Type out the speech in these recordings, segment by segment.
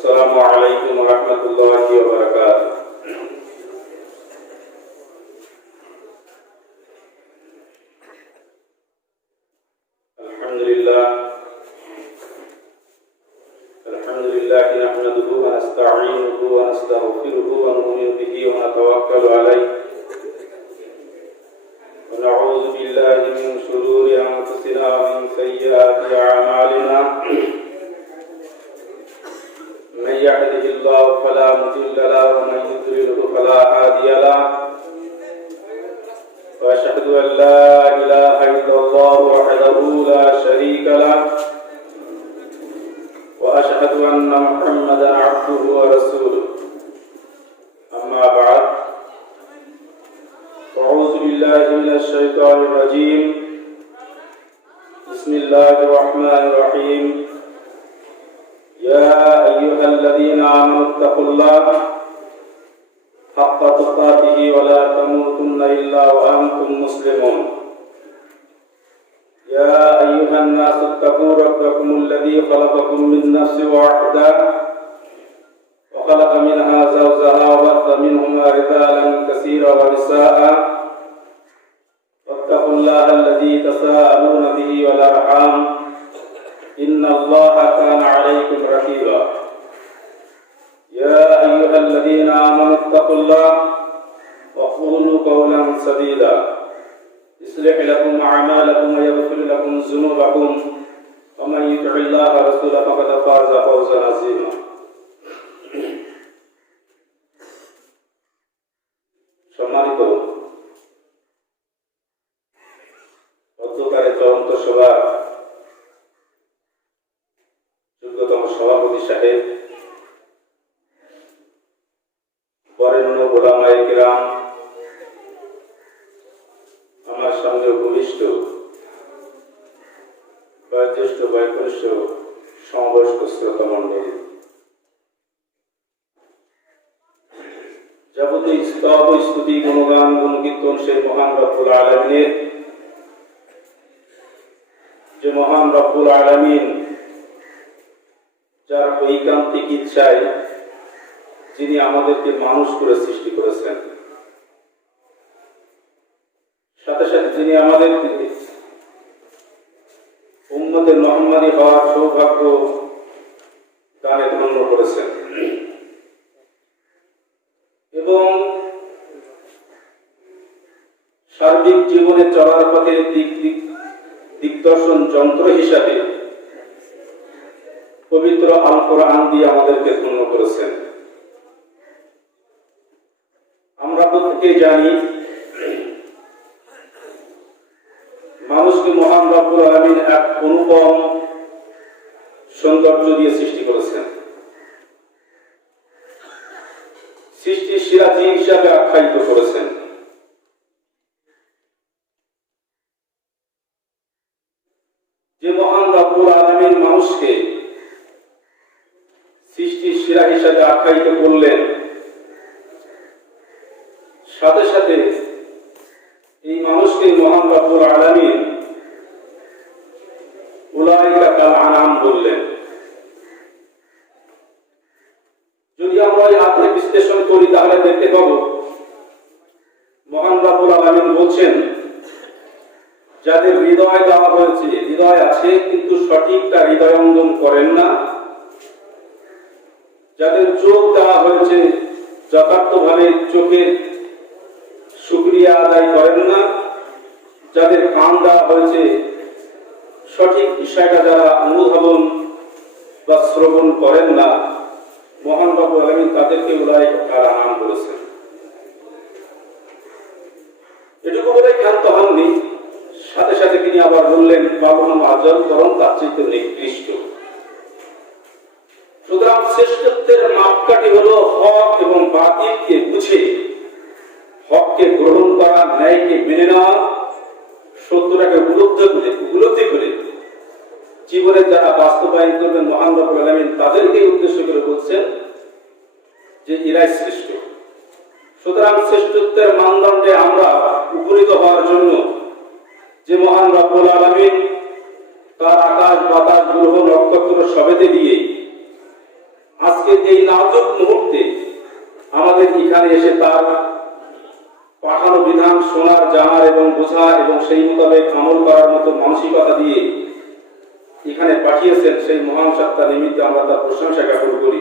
السلام عليكم ورحمة الله وبركاته. الحمد لله نحمده ونستعينه ونستغفره ونؤمن به ونتوكل عليه ونعوذ بالله من شرور أنفسنا ومن سيئات أعمالنا. من يهده الله فلا مضل له ومن يضلل فلا هادي له. وأشهد أن لا إله إلا الله وحده لا شريك له وأشهد أن محمدا عبده ورسوله. أما بعد أعوذ بالله من الشيطان الرجيم. بسم الله الرحمن الرحيم. يا أيها الذين آمنوا اتقوا الله حق تقاته ولا تموتن إلا وأنتم مسلمون. يا أيها الناس اتقوا ربكم الذي خلقكم من نفس واحدة وخلق منها زوجها وبث منهما رجالا كثيرا ونساء واتقوا الله الذي تساءلون به والأرحام إن الله كان عليكم رقيبا. يا أيها الذين آمنوا اتقوا الله وقولوا قولا سديدا يصلح لكم أعمالكم ويغفر لكم ذنوبكم ومن يطع الله ورسوله فقد فاز فوزا عظيما. সম্মানিত অধ্যকারে চলন্ত সভা যোগ্যতম সভাপতি সাহেব, বরেণ্য ওলামায়ে কেরাম, আমার সামনে উপবিষ্ট বয়োজ্যেষ্ঠ বয়োকনিষ্ঠ সমবয়স্ক শ্রোতা মণ্ডলী, যাবতীয় স্তব স্তুতি গুণগান গুণকীর্তন সেই মহান রব্বুল আলামিনের, যে মহান রব্বুল আলামিন যার ঐকান্তিক ইচ্ছায় যিনি আমাদেরকে মানুষ করে সৃষ্টি করেছেন, সাথে সাথে যিনি আমাদেরকে উম্মতে মুহাম্মাদী হওয়ার সৌভাগ্য দানে ধন্য করেছেন এবং সার্বিক জীবনে চলার পথে দিকদর্শন যন্ত্র হিসাবে পবিত্র আল কোরআন দিয়ে আমাদেরকে ধন্য করেছেন। আমরা প্রত্যেকে জানি মানুষকে মহান রব্বুল আলামিন এক অনুপম সৌন্দর্য দিয়ে সৃষ্টি করেছেন। সৃষ্টির সিরাজি হিসাবে আখ্যায়িত করেছেন। যে মহান রব্বুল আলামিন মানুষকে সৃষ্টির সেরা হিসাবে আখ্যায়িত করলেন, সাথে সাথে এই মানুষকে মহান রব্বুল আলামিন উলাইকা কাল আনাম বললেন। যদি আমরা এই আয়াতে বিশ্লেষণ করি তাহলে দেখতে পাবো মহান রব্বুল আলামিন বলছেন যাদের হৃদয় দেওয়া হয়েছে, হৃদয় আছে কিন্তু সঠিকটা হৃদয়ঙ্গম করেন না, যাদের চোখ দেওয়া হয়েছে যথার্থভাবে চোখের শুকরিয়া আদায় করেন না, যাদের কান দেওয়া হয়েছে সঠিক বিষয়টা যারা অনুধাবন বা শ্রবণ করেন না, মহান রব্বুল আলামিন তাদেরকে উলাইকা কাল আনাম বলেছেন। এটুকু বলে ক্ষান্ত হননি, সাথে সাথে তিনি আবার বললেন বাবুহম আজল করম তার চাইতে নিকৃষ্ট। সুতরাং শ্রেষ্ঠত্বের মাপকাঠি হলো হক এবং বাতিলকে বুঝে হককে গ্রহণ করা, ন্যায়কে মেনে নেওয়া, সত্যটাকে উপলব্ধি করে জীবনে যারা বাস্তবায়ন করবেন মহান রব্বুল আলামিন তাদেরকে উদ্দেশ্য করে বলছেন যে এরাই শ্রেষ্ঠ। সুতরাং শ্রেষ্ঠত্বের মানদণ্ডে আমরা উপনীত হওয়ার জন্য যে মহান রব্বুল আলামিন তার আকাশ বাতাস গ্রহ নক্ষত্র সবেতে দিয়ে আজকে এই নাজুক মুহূর্তে আমাদের এখানে এসে তার পাঠানো বিধান শোনার, জানার এবং বোঝা এবং সেই মোতাবেক আমল করার মতো মানসিকতা দিয়ে এখানে পাঠিয়েছেন, সেই মহান সত্তা নিমিত্তে আমরা তার প্রশংসা জ্ঞাপন করি।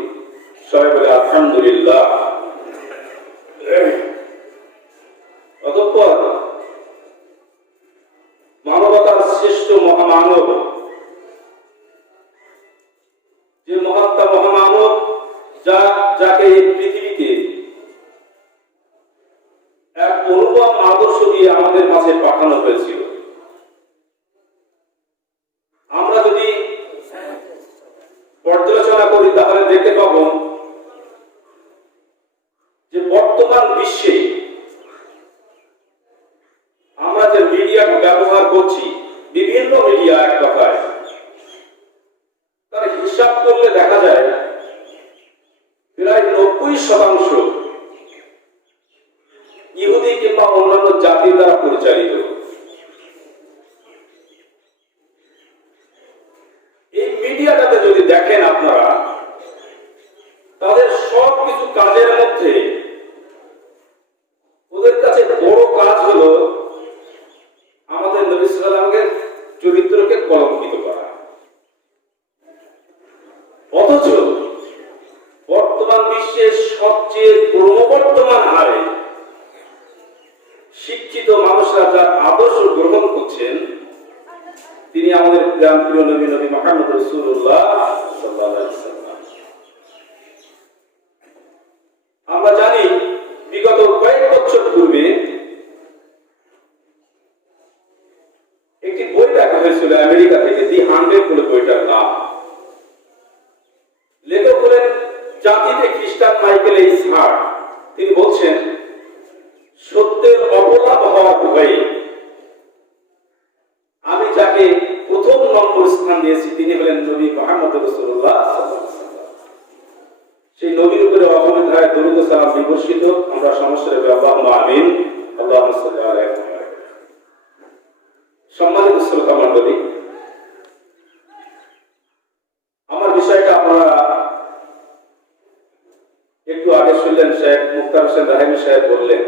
সবাই বলে আলহামদুলিল্লাহ। অতঃপর মানবতার শ্রেষ্ঠ মহামানব, যে মহাত্মা মহামানব যাকে এই পৃথিবীতে এক অনুপম আদর্শ দিয়ে আমাদের মাঝে পাঠানো হয়েছিল, আমরা যদি পর্যালোচনা করি তাহলে দেখতে পাব যে বর্তমান বিশ্বে আমরা যে মিডিয়া ব্যবহার করছি, বিভিন্ন মিডিয়া, এক কথায় তার হিসাব করলে দেখা যায় প্রায় 90% ইহুদি কিংবা অন্যান্য জাতির দ্বারা পরিচালিত। এই মিডিয়াটাতে যদি দেখেন আপনারা, তাদের সব কিছু কাজের মধ্যে ওদের কাছে বড় কাজ হলো আমাদের নবী সাল্লাল্লাহু আলাইহি ওয়াসাল্লামের চরিত্রকে কলঙ্কিত করা। অথচ বর্তমান বিশ্বের সবচেয়ে ক্রমবর্ধমান হারে শিক্ষিত মানুষরা যার আদর্শ গ্রহণ করছেন, তিনি আমাদের প্রিয় নবী মুহাম্মদ রাসূলুল্লাহ সাল্লাল্লাহু আলাইহি ওয়াসাল্লাম। আমরা জানি বিগত কয়েক বছর পূর্বে একটি বই দেখা হয়েছিল আমেরিকা থেকে, দি 100 বলে বইটার নাম। লেখক হলেন জাতিতে খ্রিস্টান মাইকেল এইচ হার্ট। তিনি বলছেন, সত্যের অপলাপ হওয়ার ভয়ে আমি যাকে প্রথম নম্বর স্থান দিয়েছি তিনি হলেন নবী মুহাম্মদ রাসূলুল্লাহ সাল্লাল্লাহু আলাইহি ওয়াসাল্লাম। সেই নবীর উপরে অগণিত ধারায় দরুদ ও সালাম বিবর্ষিত। আমরা সমস্যার আল্লাহুম্মা আমিন। আল্লাহুম্মা সাল্লি আলা মুহাম্মদ। সম্মানিত শ্রোতা মণ্ডলী, আমার বিষয়টা আপনারা একটু আগে শুনলেন, শেখ মুক্তার হোসেন রাহিমি সাহেব বললেন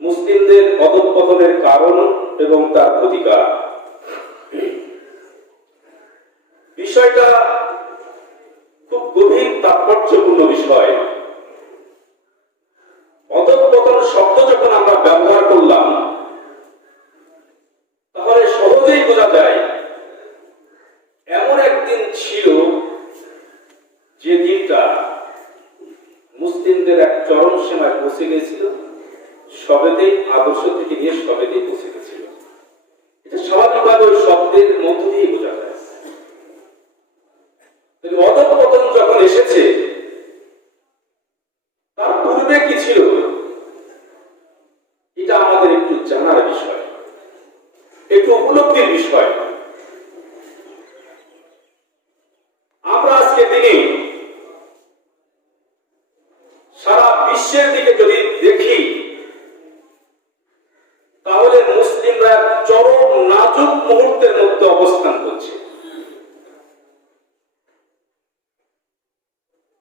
মুসলিমদের অধঃপতনের কারণ এবং তার প্রতিকার। বিষয়টা খুব গভীর তাৎপর্যপূর্ণ বিষয়। অধঃপতন শব্দ যখন আমরা ব্যবহার করলাম, তাহলে সহজেই বোঝা যায় এমন একদিন ছিল যে দিনটা মুসলিমদের এক চরম সীমায় পৌঁছে গেছিল, সবেতেই আদর্শ থেকে নিয়ে সবেতেই পৌঁছে গেছিল। এটা স্বাভাবিকভাবে ওই শব্দের মধ্য দিয়ে বোঝা যায়। অধঃপতন যখন এসেছে, তার পূর্বে কি ছিল এটা আমাদের একটু জানার বিষয়, একটু উপলব্ধির বিষয়। আমরা আজকে দিনে সারা বিশ্বের দিকে যদি দেখি, তাহলে মুসলিমরা চরম নাজুক মুহূর্তের মধ্যে অবস্থান করছে।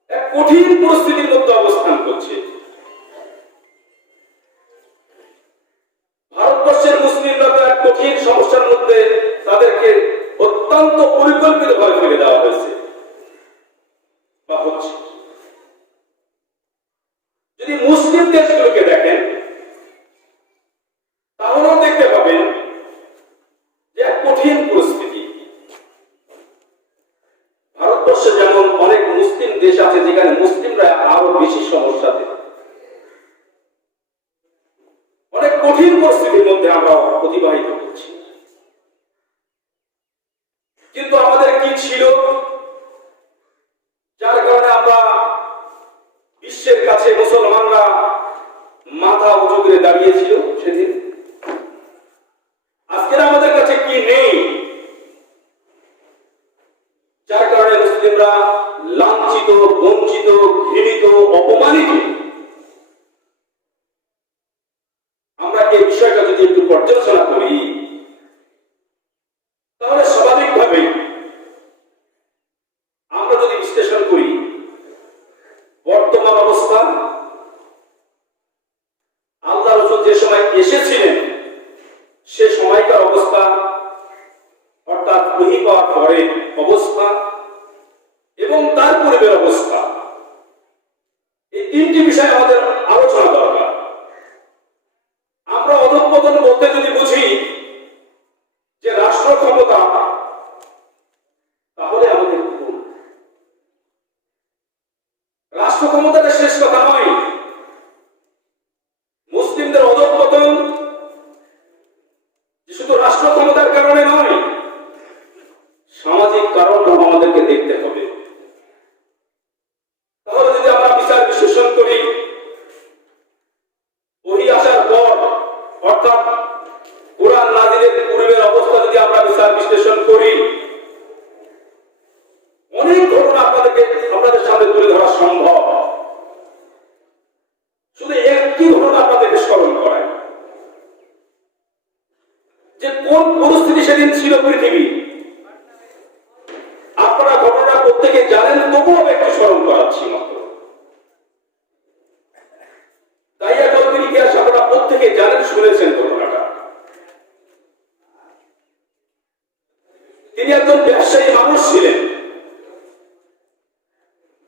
এক কঠিন পরিস্থিতির মধ্যে অবস্থান করছে। ভারতবর্ষের মুসলিমরা তো এক কঠিন সমস্যার মধ্যে তাদেরকে অত্যন্ত পরিকল্পিতভাবে ফেলে দেওয়া হয়েছে বা হচ্ছে। যদি মুসলিম দেশগুলোকে দেখেন, তাহলেও দেখতে পাবেন যে এক কঠিন পরিস্থিতি। ভারতবর্ষে যেমন অনেক মুসলিম দেশ আছে যেখানে মুসলিমরা আরো বেশি সমস্যাতে, অনেক কঠিন পরিস্থিতির মধ্যে আমরা অতিবাহিত করছি। কিন্তু আমাদের কি ছিল যার কারণে আমরা বিশ্বের কাছে মুসলমানরা মাথা উঁচু করে দাঁড়িয়েছিল সেদিন? আজকের আমাদের কাছে কি নেই যার কারণে মুসলিমরা লাঞ্ছিত, বঞ্চিত, ঘৃণিত, অপমানিত? আমরা এই বিষয়টা যদি একটু পর্যালোচনা করি, তাহলে স্বাভাবিকভাবে আমরা যদি পূর্বের অবস্থা, এই তিনটি বিষয় আমাদের আলোচনা দরকার। আমরা অধঃপতন বলতে যদি বুঝি যে রাষ্ট্র ক্ষমতা, তাহলে আমাদের ভুল। রাষ্ট্র ক্ষমতাটা শেষ কথা নয়। মুসলিমদের অধঃপতন শুধু রাষ্ট্র ক্ষমতার কারণে নয়, সামাজিক কারণটাও আমাদেরকে দেখতে হবে। তাহলে যদি আমরা বিচার বিশ্লেষণ করি, ওহী আসার পর অর্থাৎ কোরআন নাযিলের পূর্বের অবস্থা যদি আমরা বিচার বিশ্লেষণ করি, অনেক ঘটনা আপনাদের সামনে তুলে ধরা সম্ভব। শুধু একটি ঘটনা আপনাদেরকে স্মরণ করায় যে কোন পরিস্থিতি সেদিন ছিল পৃথিবী। আপনারা ঘটনা প্রত্যেকে জানেন, তবুও একটু স্মরণ করাচ্ছি মাত্র। তাই এখন ইতিহাস আপনারা প্রত্যেকে জানেন, শুনেছেন ঘটনাটা। তিনি একজন ব্যবসায়ী মানুষ ছিলেন।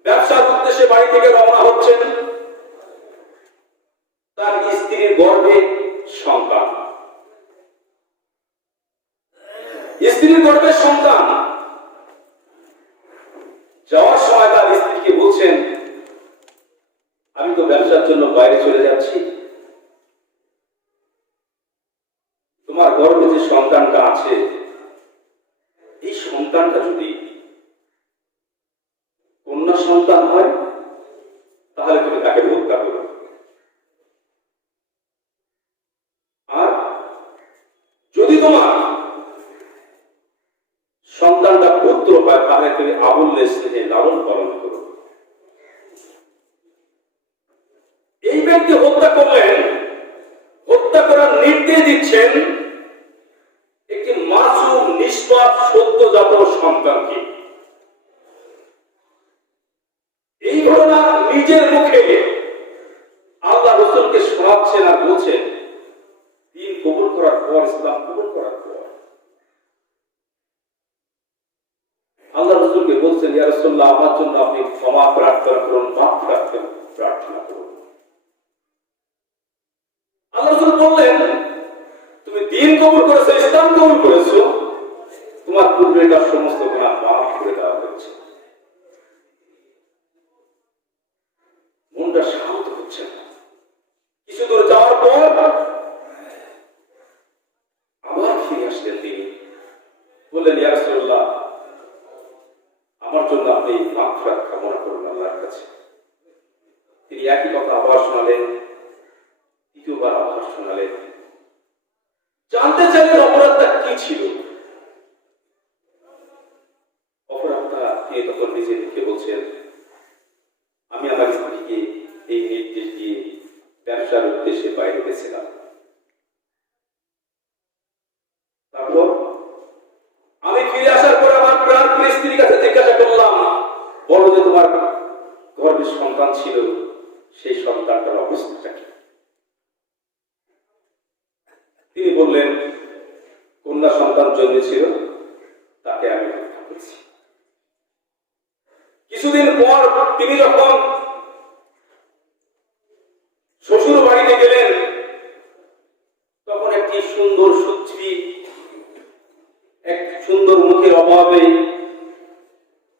ব্যবসার উদ্দেশ্যে বাড়ি থেকে রওনা হচ্ছেন। তার স্ত্রীর গর্ভে সন্তান, স্ত্রীর গর্ভে সন্তান। যাওয়ার সময় তার স্ত্রীকে বলছেন, আমি তো ব্যবসার জন্য বাইরে চলে যাচ্ছি, তোমার গর্ভে যে সন্তানটা আছে, এই সন্তানটা যদি কন্যা সন্তান হয়, তাহলে তুমি তাকে হত্যা করো। আর যদি তোমার সন্তানটা পুত্র হয়, তাহলে তুমি আবুল্লে স্নেহে লালন পালন করো। এই ব্যক্তি হত্যা করলেন। হত্যা করার নির্দেশ দিচ্ছেন একটি মাসুম, নিষ্পাপ, সদ্যজাত সন্তানকে। এই ঘটনা নিজের মুখে আল্লাহ রাসূলকে শোনাচ্ছেন আর বলছেন, দ্বীন কবুল করার পর, ইসলাম কবুল করার পর আল্লাহ রাসূলকে বলছেন, ইয়া রাসূলুল্লাহ, আমার জন্য আপনি ক্ষমা প্রার্থনা করুন, মাফ প্রার্থনা করুন। আল্লাহ রাসূল বললেন, তুমি দ্বীন কবুল করেছো, ইসলাম কবুল করেছো, তোমার পূর্বেকার সমস্ত গুনাহ মাফ করে দেওয়া হয়েছে। মনটা শান্ত হচ্ছে না। কিছু দূর যাওয়ার পর আবার ফিরে আসলেন তিনি। বললেন, ইয়া রাসূলুল্লাহ, আমার জন্য আপনি মাগফিরাত কামনা করুন আল্লাহর কাছে। তিনি একই কথা আবার শোনালেন, দ্বিতীয়বার আবার শোনালেন। জানতে চাইলেন অপরাধটা কি ছিল। অপরাধটা তিনি তখন নিজে লিখে বলছেন, আমি আমার স্ত্রীকে এই নির্দেশ দিয়ে ব্যবসার উদ্দেশ্যে বাইরে গেছিলাম। তারপর আমি ফিরে আসার পর আমার প্রাণপ্রিয় স্ত্রীর কাছে জিজ্ঞাসা করলাম, বলো যে তোমার গর্ভে সন্তান ছিল, সেই সন্তানটার অবস্থাটা কি? তিনি বললেন, কন্যা সন্তান জন্মেছিল, তাকে আমি হত্যা করেছি। কিছুদিন পর তিনি যখন শ্বশুর বাড়িতে গেলেন, তখন একটি সুন্দর সুশ্রী, এক সুন্দর মুখের অভাবে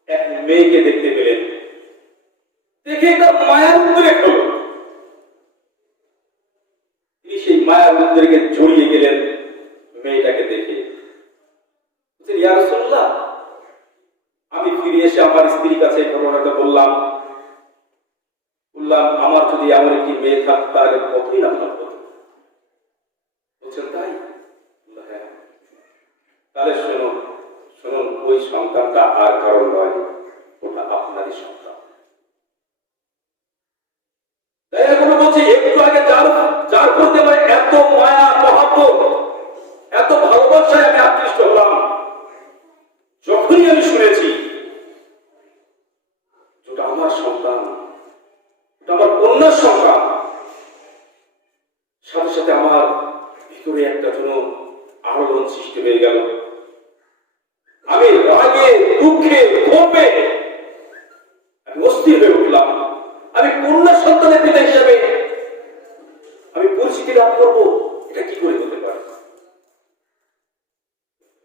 এক মেয়েকে দেখতে পেলেন। দেখে তার মায়ার উদ্রেক হল। তিনি সেই মায়ার উদ্রেকে জড়িয়ে গেলেন মেয়েটাকে দেখে। ইয়া রাসূলুল্লাহ, আমি ফিরে এসে আমার স্ত্রীর কাছে ঘটনাটা বললাম, আমার যদি এমন একটি মেয়ে থাকত, তাহলে কতই না ভালো হতো। বলছেন, তাই? হ্যাঁ। তাহলে শুনুন, ওই সন্তানটা আর কারণ নয়, ওটা আপনারই সন্তান। তাই এখন বলছি, একটু আগে যার প্রতি আমার এত মায়া, মহব্বত, এত ভালোবাসায় আমি আকৃষ্ট হলাম, যখনই আমি শুনেছি ওটা আমার সন্তান, ওটা আমার কন্যার সন্তান, সাথে সাথে আমার ভিতরে একটা যেন আলোড়ন সৃষ্টি হয়ে গেল। আমি রাগে, দুঃখে, ক্ষোভে সন্তানের পিতা হিসাবে আমি পরিচিতি লাভ করবো, এটা কি করে হতে পারে?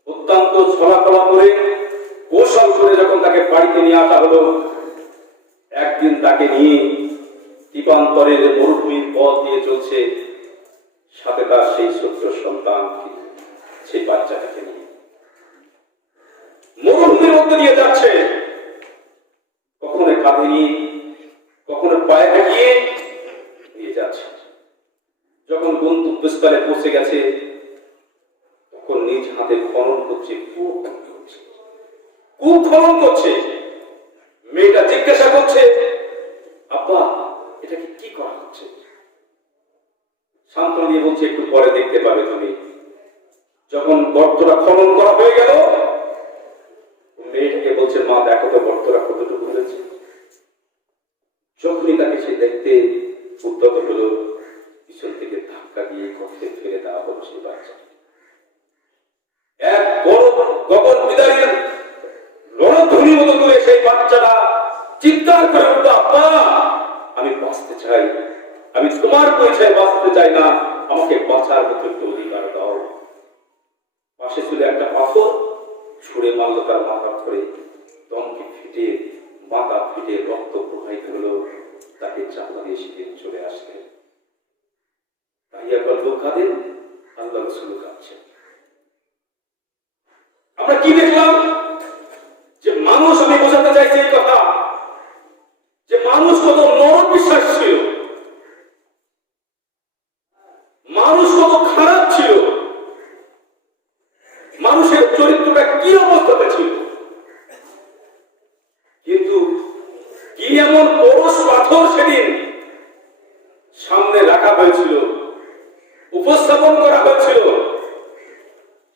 অত্যন্ত ছলাকলা করে কৌশল করে যখন তাকে বাড়িতে নিয়ে আসা হলো, একদিন তাকে নিয়ে দ্বীপান্তরের মরুভূমির পথ দিয়ে চলছে, সাথে তার সেই ছোট্ট সন্তান, সেই বাচ্চাটাকে নিয়ে মরুভূমির মধ্যে দিয়ে যাচ্ছে, কখনো কাঁধে নিয়ে, কখনো পায়ে হাঁটিয়ে নিয়ে যাচ্ছে। যখন গন্তব্যস্থলে পৌঁছে গেছে, তখন নিজ হাতে খনন করছে, কূপ খনন করছে। মেয়েটা জিজ্ঞাসা করছে, আব্বা এটা কি করা হচ্ছে? সান্ত্বনা দিয়ে বলছে, একটু পরে দেখতে পাবে তুমি। যখন গর্তটা খনন করা হয়ে গেল, মেয়েটাকে বলছে, মা দেখো তো গর্তটা কতটুকু হয়েছে। যখনই তাকে সে দেখতে উদ্যত হলো, পিছন থেকে ধাক্কা দিয়ে গর্তে ফেলে দেওয়া হচ্ছে বাচ্চা। এক বড় গগন বিদারীর রণধ্বনির মতো করে সেই বাচ্চাটা চিৎকার করে উঠল, আব্বা আমি বাঁচতে চাই, আমি তোমার পরিচয় বাঁচতে চাই না, আমাকে বাঁচার মতো একটু অধিকার দাও। পাশে ছিল একটা পাথর, ছুঁড়ে মারল তার মাথা ধরে, দমকে ফিটে মাথা ফিটে রক্ত প্রবাহিত হলো। তাকে চাপা দিয়ে সেদিন চলে আসলেন। তাই একবার লোক কাঁদেন, আল্লাহ রাসূল কাঁদছেন। আমরা কি দেখলাম? যে মানুষ, আমি বোঝাতে চাইছি এই কথা, যে মানুষ কত নরম বিশ্বাস ছিল, মানুষ কত খারাপ ছিল, মানুষের চরিত্রটা কি অবস্থাতে ছিল। কিন্তু কি এমন পরশ পাথর সেদিন সামনে রাখা হয়েছিল, উপস্থাপন করা হয়েছিল,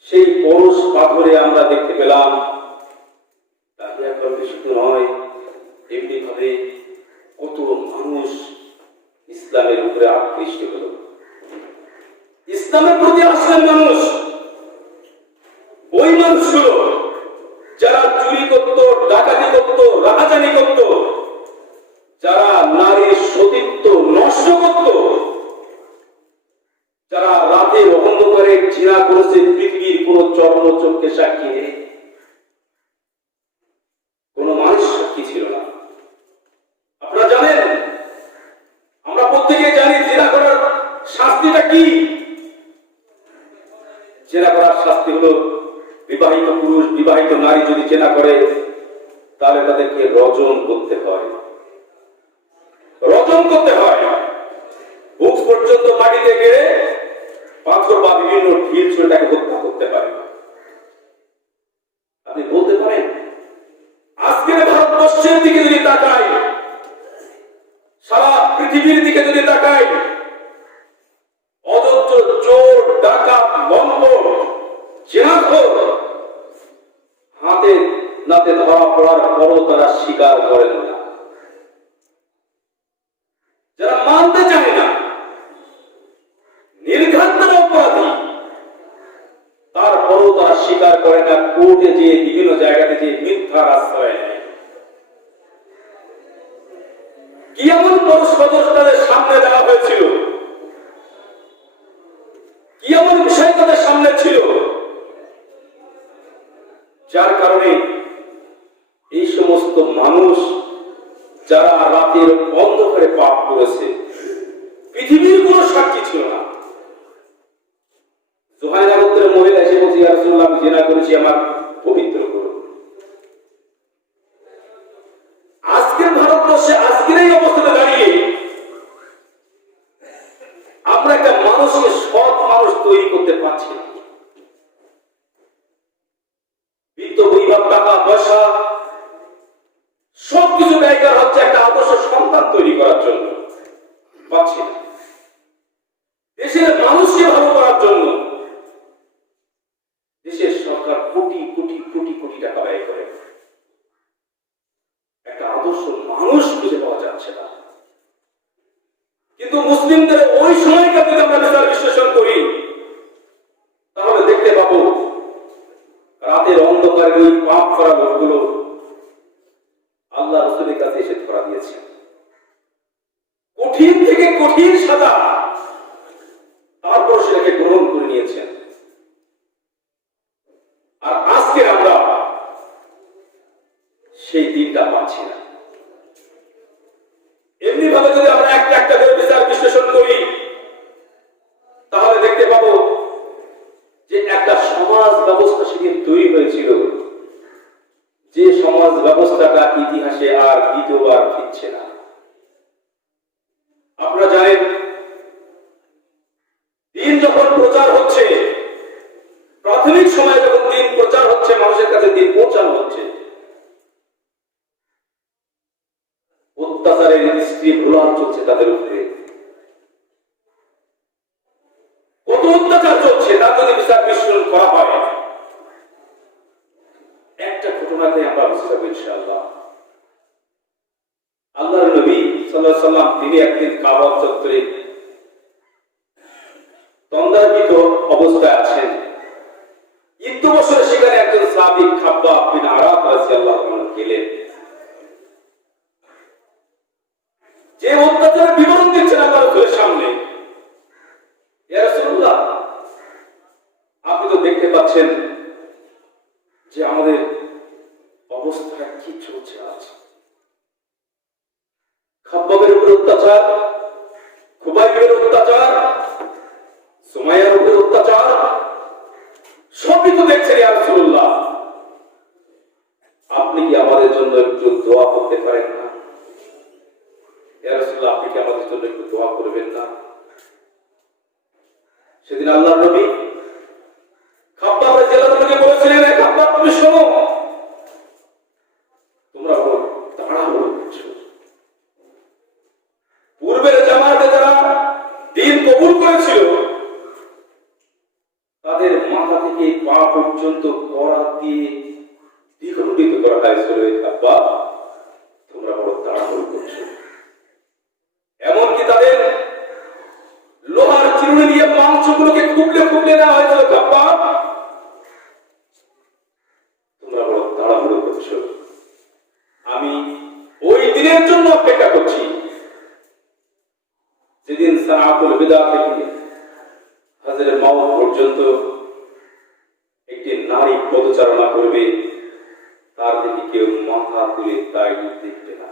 সেই পরশ পাথরে আমরা দেখতে পেলাম তাহিয়া করবে শুধু নয়, এমনি ভাবে কত মানুষ ইসলামের উপরে আকৃষ্ট হল, ইসলামের প্রতি আসলেন মানুষ। ওই মানুষগুলো যারা চুরি করত, ডাকাতি করত, রাহাজানি করত, যারা নারীর সতীত্ব নষ্ট করত, যারা রাতের অন্ধকারে জিনা করেছে, পৃথিবীর কোন চর্ম চোখকে সাক্ষী নেই, কোন মানুষ সাক্ষী ছিল না। আপনারা জানেন, আমরা প্রত্যেকে জানি জিনা করার শাস্তিটা কি। জিনা করার শাস্তি হলো, বিবাহিত পুরুষ বিবাহিত নারী যদি জিনা করে, তাহলে তাদেরকে রজন করতে হয়, রজন করতে হয়, বুক পর্যন্ত মাটিতে গেড়ে পাথর বা বিভিন্ন ঢিল ছুঁড়ে তাকে হত্যা করতে পারে। আপনি বলতে পারেন, আজকের ভারতবর্ষের দিকে যদি তাকাই, সারা পৃথিবীর দিকে যদি তাকাই, অযথ চোর, ডাকাত, লম্পট, জিনাখোর হাতে নাতে ধরা পড়ার পরও তারা স্বীকার করেন না, যারা মানতে চায় না, নির্ঘাত অপরাধী, তারপরও তারা স্বীকার করে না, কোর্টে যে বিভিন্ন জায়গাতে যে মিথ্যার আশ্রয় নেয়। কি এমন পরস্পর তাদের সামনে দেওয়া হয়েছিল, কি এমন বিষয় তাদের সামনে ছিল, যার কারণে এই সমস্ত মানুষ যারা রাতের অন্ধকারে পাপ করেছে, পৃথিবীর কোন সাক্ষী ছিল না। জুহাইরা গোত্রের মহিলা এসে বলছে, ইয়া রাসূলুল্লাহ আমি জিনা করেছি, আমার পবিত্র করুন। আজকের ভারতবর্ষে আজকের এই অবস্থাতে দাঁড়িয়ে আমরা একটা মানুষকে সৎ মানুষ তৈরি করতে পারছি না। বিত্ত বৈভব, টাকা পয়সা সবকিছু ব্যয় করা হচ্ছে একটা আদর্শ সন্তান তৈরি করার জন্য, পাচ্ছি না। দেশের মানুষকে ভালো করার জন্য দেশের সরকার কোটি কোটি কোটি কোটি টাকা ব্যয় করে, একটা আদর্শ মানুষ খুঁজে পাওয়া যাচ্ছে না। কিন্তু মুসলিমদের ওই সময়টা যদি আমরা বিচার বিশ্লেষণ করি, তাহলে দেখতে পাবো রাতের অন্ধকারে ওই পাপ করা লোকগুলো আল্লাহ রাসূলের কাছে এসে ধরা দিয়েছে। কঠিন থেকে কঠিন সাজা, তারপর সেটাকে গ্রহণ করে নিয়েছেন। আর আজকে আমরা সেই দিনটা পাচ্ছি না। এমনি ভাবে যদি আমরা একটা একটা করে বিচার বিশ্লেষণ করি, তাহলে দেখতে পাবো যে একটা সমাজ ব্যবস্থা সেদিন তৈরি হয়েছিল, যে সমাজ ব্যবস্থাটা ইতিহাসে আর দ্বিতীয়বার ফিরছে না। আপনারা জানেন, দিন যখন প্রচার হচ্ছে, প্রাথমিক সময়ে যখন দিন প্রচার হচ্ছে, মানুষের কাছে দিন পৌঁছানো হচ্ছে, অত্যাচারের স্ত্রী ভোলার চলছে তাদের উপরে। কত অত্যাচার চলছে তার যদি বিচার বিশ্লেষণ করা হয়, একটা ঘটনাতে আমরা বুঝতে পারবো ইনশাআল্লাহ। আল্লাহর নবী সাল্লাল্লাহু আলাইহি ওয়াসাল্লাম তিনি একদিন কাবা চত্বরে তন্দ্রান্বিত অবস্থায় আছেন। ইত্যবসরে সেখানে একজন সাহাবী খাব্বাব বিন আরাত রাদিয়াল্লাহু আনহু গেলেন। যে অত্যাচারের বিবরণ দিচ্ছেন আমার চোখের সামনে, ইয়া রাসূলুল্লাহ, আপনি তো দেখতে পাচ্ছেন যে আমাদের অবস্থা কি চলছে আজ। খাব্বাবের উপর অত্যাচার, খুবাইবের অত্যাচার, সুমাইয়ার উপর অত্যাচার, সবই তো দেখছেন। ইয়া রাসূলুল্লাহ, আপনি কি আমাদের জন্য একটু দোয়া করতে পারেন না? ইয়া রাসূলুল্লাহ, আপনি কি আমাদের জন্য একটু দোয়া করবেন না? সেদিন আল্লাহর নবী খাব্বাব রাদিয়াল্লাহু আনহুকে বলেছিলেন, হে খাব্বাব, তুমি শোনো, তোমরা বড় তাড়াহুড়ো করছো। পূর্বের জামাতে যারা দিন কবুল করেছিল, তাদের মাথা থেকে পা পর্যন্ত করাত দিয়ে দ্বিখণ্ডিত করা হয়েছিল। খাব্বাব, তোমরা বড় তাড়াহুড়ো করছো। এমনকি তাদের লোহার চিরুনি দিয়ে মাংসগুলোকে খুবলে খুবলে নেওয়া হয়েছিল। খাব্বাব, তোমরা বড় তাড়াহুড়ো করছো। আমি ওই দিনের জন্য অপেক্ষা করছি, যেদিন সানাতুল বিদা থেকে হাজরে মাউত পর্যন্ত একটি নারী পদচারণা করবে, তার দিকে কেউ মাথা তুলে তাই দেখবে না।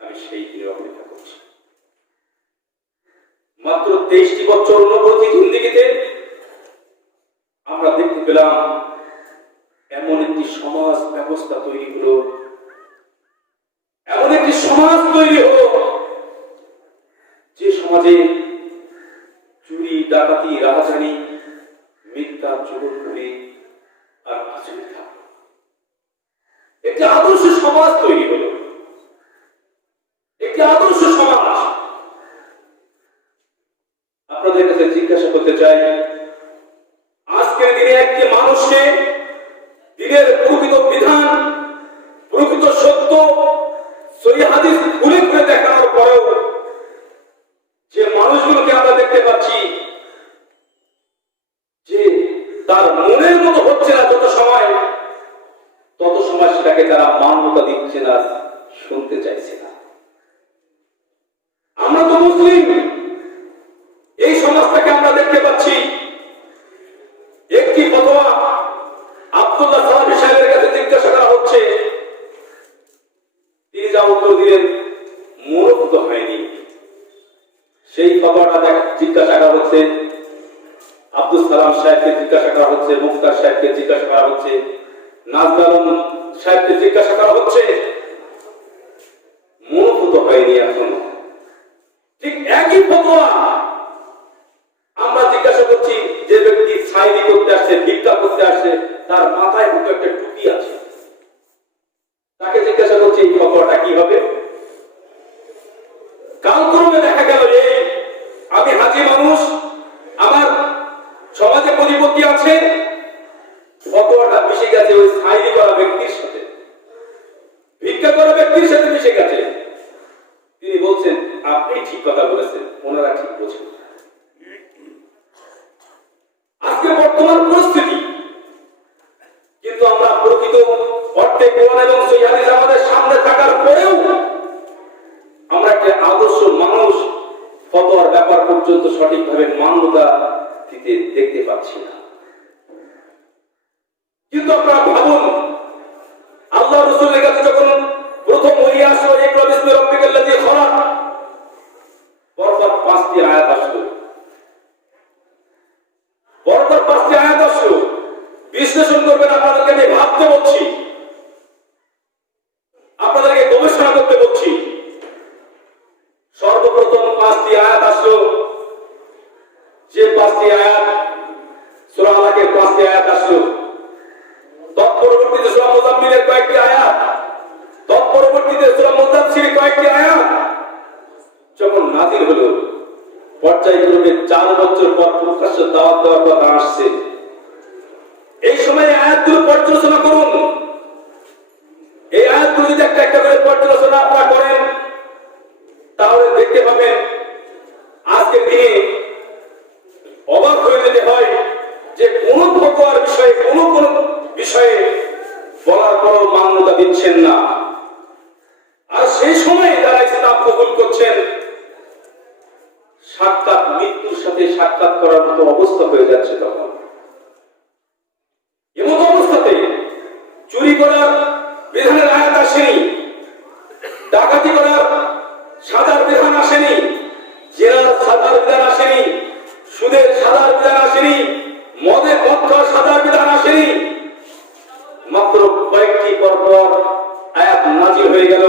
আমি সেই দিনের অপেক্ষা করছি। মাত্র 23টি বছর অনুভূতি জিন্দেগিতে আমরা দেখতে পেলাম এমন একটি সমাজ ব্যবস্থা তৈরি হলো, এমন একটি সমাজ তৈরি হলো যে সমাজে চুরি, ডাকাতি, রাহাজানি, মিথ্যা, জুলুম আর কিছুই থাকলো। একটি আদর্শ সমাজ তৈরি হলো, একটি আদর্শ সমাজ। আপনাদের কাছে জিজ্ঞাসা করতে চাই, আজকের দিনে একটি মানুষকে দিনের প্রকৃত বিধান, প্রকৃত সত্য, সহিহ হাদিস খুলে খুলে দেখানোর পরেও যে মানুষগুলোকে আমরা দেখতে পাচ্ছি যে তার মনের মতো হচ্ছে না, তত সময় সেটাকে তারা মান্যতা দিচ্ছে না, শুনতে চাইছে না। আমরা তো মুসলিম, এই সমাজটাকে আমরা দেখতে পাচ্ছি। একটি ফতোয়া আব্দুল্লাহ সালাফি সাহেবের কাছে জিজ্ঞাসা করা হচ্ছে, তিনি যা উত্তর দিলেন মনোভূত হয়নি। সেই ফতোয়াটা জিজ্ঞাসা করা হচ্ছে আব্দুল সালাম সাহেবকে, জিজ্ঞাসা করা হচ্ছে মুক্তার সাহেবকে, জিজ্ঞাসা করা হচ্ছে নাজদালম সাহেবকে, জিজ্ঞাসা করা হচ্ছে, মনোভূত হয়নি এখনো। ঠিক একই ফতোয়া আমরা জিজ্ঞাসা করছি যে ব্যক্তি সাইরি করতে আসছে, ভিক্ষা করতে আসছে, তার মাথায় হয়তো একটা টুপি আছে, তাকে জিজ্ঞাসা করছি এই ফতোয়াটা কি হবে? কালক্রমে দেখা গেল যে আমি হাজি মানুষ, আমার সমাজে প্রতিপত্তি আছে, ফতোয়াটা মিশে গেছে ওই সাইরি করা ব্যক্তির সাথে, ভিক্ষা করা ব্যক্তির সাথে মিশে গেছে। তিনি বলছেন, আপনি ঠিক কথা বলেছেন, ওনারা ঠিক বলছেন। আজকে বর্তমান পরিস্থিতি, কিন্তু আমরা প্রকৃত অর্থে কোরআন এবং সহিহ হাদিস আমাদের সামনে থাকার পরেও আমরা একটা আদর্শ মানুষ ফতোয়ার ব্যাপার পর্যন্ত সঠিকভাবে মান্যতা দিতে দেখতে পাচ্ছি না। কিন্তু আপনারা ভাবুন, আল্লাহ রাসূলের কাছে যখন প্রথম ওহী আসলো, ইকরা বিসমি রাব্বিকাল্লাযী খলাক, পরপর 5টি আয়াত আসলো, পরপর 5টি আয়াত আসলো। বিশ্লেষণ করবেন, আপনাদেরকে আমি ভাবতে বলছি, আপনাদেরকে গবেষণা করতে বলছি। সর্বপ্রথম 5টি আয়াত আসলো, যে 5টি আয়াত সূরা আলাকের 5টি আয়াত আসলো, তৎপরবর্তীতে সূরা মুজাম্মিলের কয়েকটি আয়াত, তৎপরবর্তীতে সূরা মুদাথ্থিরের কয়েকটি আয়াত যখন নাযিল হলো, পর্যায়ক্রমে 4 বছর পর প্রকাশ্য দাওয়াত দেওয়ার কথা আসছে। এই সময় আয়াতগুলো পর্যালোচনা করুন। এই আয়াতগুলো যদি একটা একটা করে পর্যালোচনা আপনারা করেন, তাহলে দেখতে পাবেন আজকের দিনে অবাক হয়ে যেতে হয় যে কোন ফতোয়ার বিষয়ে কোন বিষয়ে বলার পরও মান্যতা দিচ্ছেন না। আর সেই সময় যারা ইসলাম কবুল করছেন, সাক্ষাৎ মৃত্যুর সাথে সাক্ষাৎ করার মতো অবস্থা হয়ে যাচ্ছে। তখন এমন অবস্থাতে চুরি করার বিধানের আয়াত আসেনি, ডাকাতি করার সাজার বিধান আসেনি, জেনার সাজার বিধান আসেনি, সুদের সাজার বিধান আসেনি, মদের মদ খাওয়ার সাজার বিধান আসেনি। মাত্র কয়েকটি পরপর আয়াত নাযিল হয়ে গেল,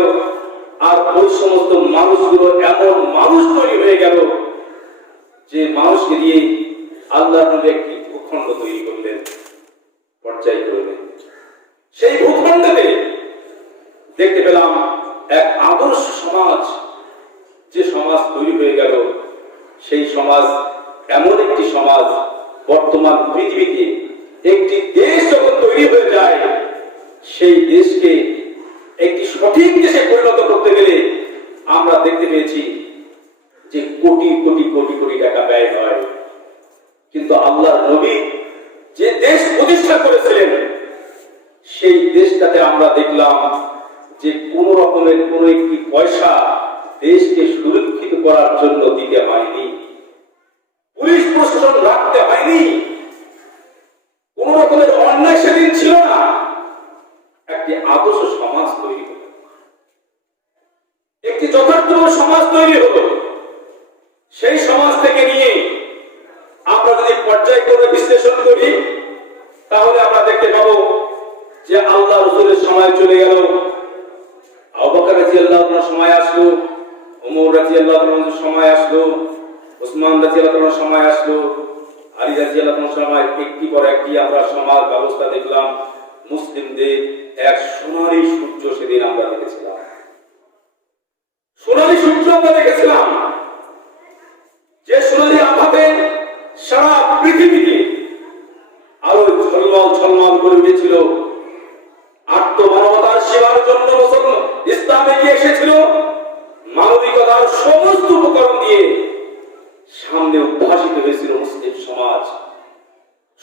আর ওই সমস্ত মানুষগুলো এমন মানুষ তৈরি হয়ে গেল যে মানুষকে দিয়ে আল্লাহ নবী একটি ভূখণ্ড তৈরি করলেন পর্যায়ক্রমে। সেই ভূখণ্ডে দেখতে পেলাম এক আদর্শ সমাজ, যে সমাজ তৈরি হয়ে গেল, সেই সমাজ এমন একটি সমাজ, বর্তমান পৃথিবীতে একটি দেশ যখন তৈরি হয়ে যায়, সেই দেশকে একটি সঠিক দেশে পরিণত করতে গেলে আমরা দেখতে পেয়েছি যে কোটি কোটি কোটি কোটি টাকা ব্যয় হয়। কিন্তু আল্লাহর নবী যে দেশ প্রতিষ্ঠা করেছিলেন, সেই দেশটাতে আমরা দেখলাম যে কোন রকমের কোন একটি পয়সা দেশকে সুরক্ষিত করার জন্য দিতে হয়নি, পুলিশ প্রশাসন রাখতে হয়নি, কোন রকমের অন্যায় সেদিন ছিল না। একটি আদর্শ সমাজ তৈরি হল, একটি যথার্থ সমাজ তৈরি হল। সেই সমাজ থেকে নিয়ে আমরা যদি পর্যায়ক্রমে বিশ্লেষণ করি, তাহলে আমরা দেখতে পাবো যে আল্লাহ রাসূলের সময় চলে গেল, আবু বকর রাদিয়াল্লাহু আনহু সময় আসলো, ওমর রাদিয়াল্লাহু আনহু সময় আসলো, ওসমান রাদিয়াল্লাহু আনহু সময় আসলো, আলী রাদিয়াল্লাহু আনহু সময়, একটি পর একটি আমরা সমাজ ব্যবস্থা দেখলাম। মুসলিমদের এক সোনালী সূর্য সেদিন আমরা দেখেছিলাম, সোনালী সূর্য আমরা দেখেছিলাম, যে সোনালী আভাতে সারা পৃথিবীতে আরো ঝলমল ঝলমল করে উঠেছিল। আত্মমানবতার সেবার জন্য মুসলমান ইসলাম এগিয়ে এসেছিল, মানবিকতার সমস্ত উপকরণ দিয়ে সামনে উদ্ভাসিত হয়েছিল মুসলিম সমাজ।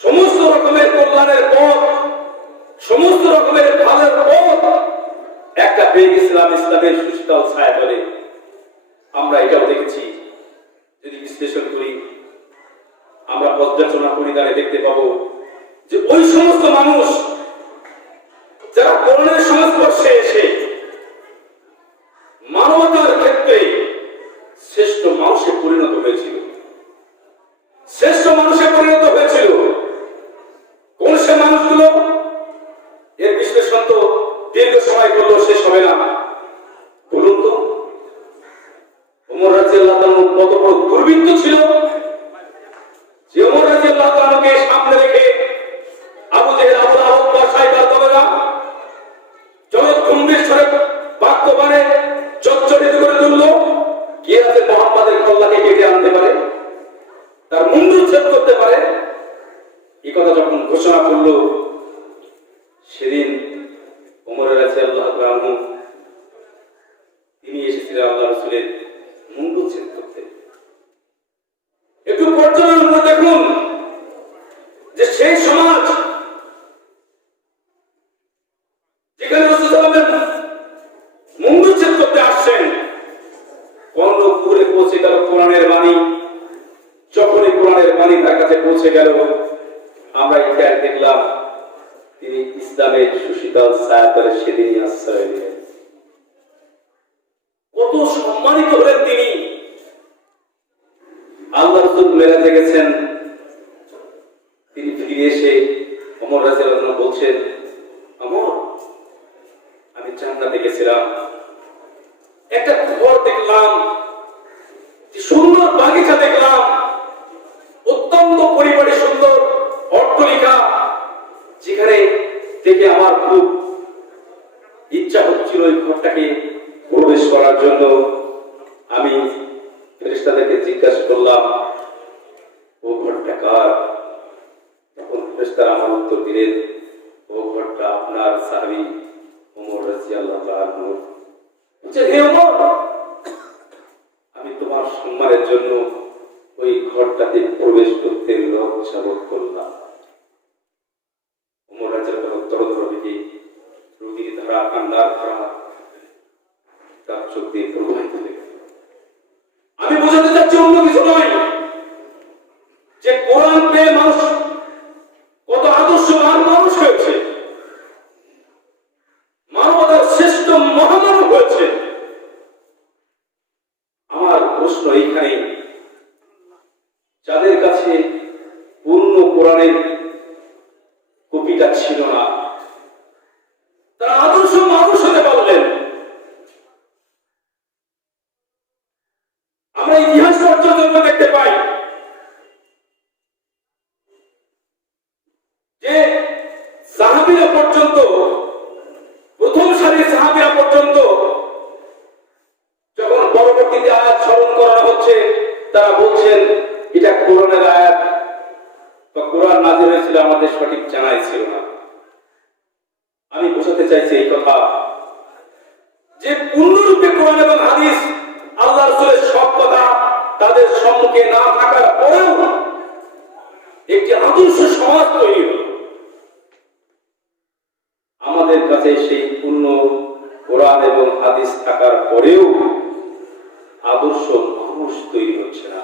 সমস্ত রকমের কল্যাণের পথ, সমস্ত রকমের ভালোর পথ একটা পেয়ে গেছিলাম ইসলামের সুশীতল ছায়া তলে। আমরা এটাও দেখেছি। যদি বিশ্লেষণ করি, আমরা পর্যালোচনা করি, তাহলে দেখতে পাবো যে ওই সমস্ত মানুষ যারা কোরআনের সংস্পর্শে এসে মানবতার ক্ষেত্রে শ্রেষ্ঠ মানুষে পরিণত হয়েছিল, শ্রেষ্ঠ মানুষে পরিণত হয়েছিল। কোন সে মানুষগুলো? এর বিশ্লেষণ তো দীর্ঘ সময় করলেও শেষ হবে না। বলুন তো, ওমর রাদিয়াল্লাহু আনহু কত বড় দুর্বৃত্ত ছিল, যে ওমর রাদিয়াল্লাহু আনহুকে সামনে রেখে আবু জেহেল, আবু লাহাব, সাইবার দলেরা জলৎকুম্ভীর ছড়ে বাক্যবাণে চচ্চরিত করে তুলল। কে আছে মুহাম্মাদের কল্লাকে কেটে আনতে পারে, তার মুন্ডুচ্ছেদ করতে পারে? এই কথা যখন ঘোষণা করল, সেদিন ওমর রাদিয়াল্লাহু আনহু তিনি এসেছিলেন আল্লাহ রাসূলের মুন্ডুচ্ছেদ করতে। একটু পর্যালোচনা দেখুন যে সেই সমাজ যেখানে রাসূল সাল্লাল্লাহু আলাইহি ওয়াসাল্লাম মুন্ডুচ্ছেদ করতে আসছেন, কোন পুরে পৌঁছে গেল কোরআনের বাণী, মুছে গেল, আমরা ইতিহাস দেখলাম তিনি ইসলামের সুশীতল ছায়াতলে সেদিনই আশ্রয় নিলেন। কত সম্মানিত হলেন তিনি। আল্লাহ রাসূল মেরাজে গেছেন, তিনি ফিরে এসে ওমর রাদিয়াল্লাহু আনহু বলছেন, ওমর, আমি জান্নাতে গেছিলাম, একটা ঘর দেখলাম, সুন্দর বাগিচা দেখলাম, অত্যন্ত পরিবারে সুন্দর অট্টালিকা, যেখানে থেকে আমার খুব ইচ্ছা হচ্ছিল ওই ঘরটাকে প্রবেশ করার জন্য। আমি ফেরেশতাদেরকে জিজ্ঞাসা করলাম, ও ঘরটা কার? তখন ফেরেশতারা আমার উত্তর দিলেন, ও ঘরটা আপনার সাহাবী ওমর রাদিয়াল্লাহু আনহু। হে ওমর, আমি তোমার সম্মানের জন্য ওই ঘরটাতে প্রবেশ করতে লজ্জা বোধ করলাম। ওমর রাদিয়াল্লাহু আনহু তরতরবিকে রোগীর ধারা, কান্নার ধারা তার চোখ দিয়ে প্রবাহিত হয়ে গেল। আমি বোঝাতে চাচ্ছি অন্য কিছু নয়, যে কোরআন পেয়ে মানুষ কত আদর্শবান মানুষ হয়েছে, মানবতার শ্রেষ্ঠ মহামানব হয়েছে। আমার প্রশ্ন এইখানে, যাদের কাছে পূর্ণ কোরআনের কপিটা ছিল না, তারা আদর্শ মানুষ হতে পারলেন। আমরা ইতিহাস পর্যন্ত দেখতে পাই যে সাহাবীরা পর্যন্ত, প্রথম সারির সাহাবীরা পর্যন্ত যখন পরবর্তীতে আয়াত স্মরণ করানো হচ্ছে, তারা বলছেন এটা কোরআনের আয়াত বা কোরআন নাযিল হয়েছিল, আমাদের সঠিক জানাই ছিল না। আমি বোঝাতে চাইছি এই কথা, যে পূর্ণরূপে কোরআন এবং হাদিস, আল্লাহ রাসূলের সব কথা তাদের সম্মুখে না থাকার পরেও একটি আদর্শ সমাজ তৈরি হল। আমাদের কাছে সেই পূর্ণ কোরআন এবং হাদিস থাকার পরেও আদর্শ মানুষ তৈরি হচ্ছে না।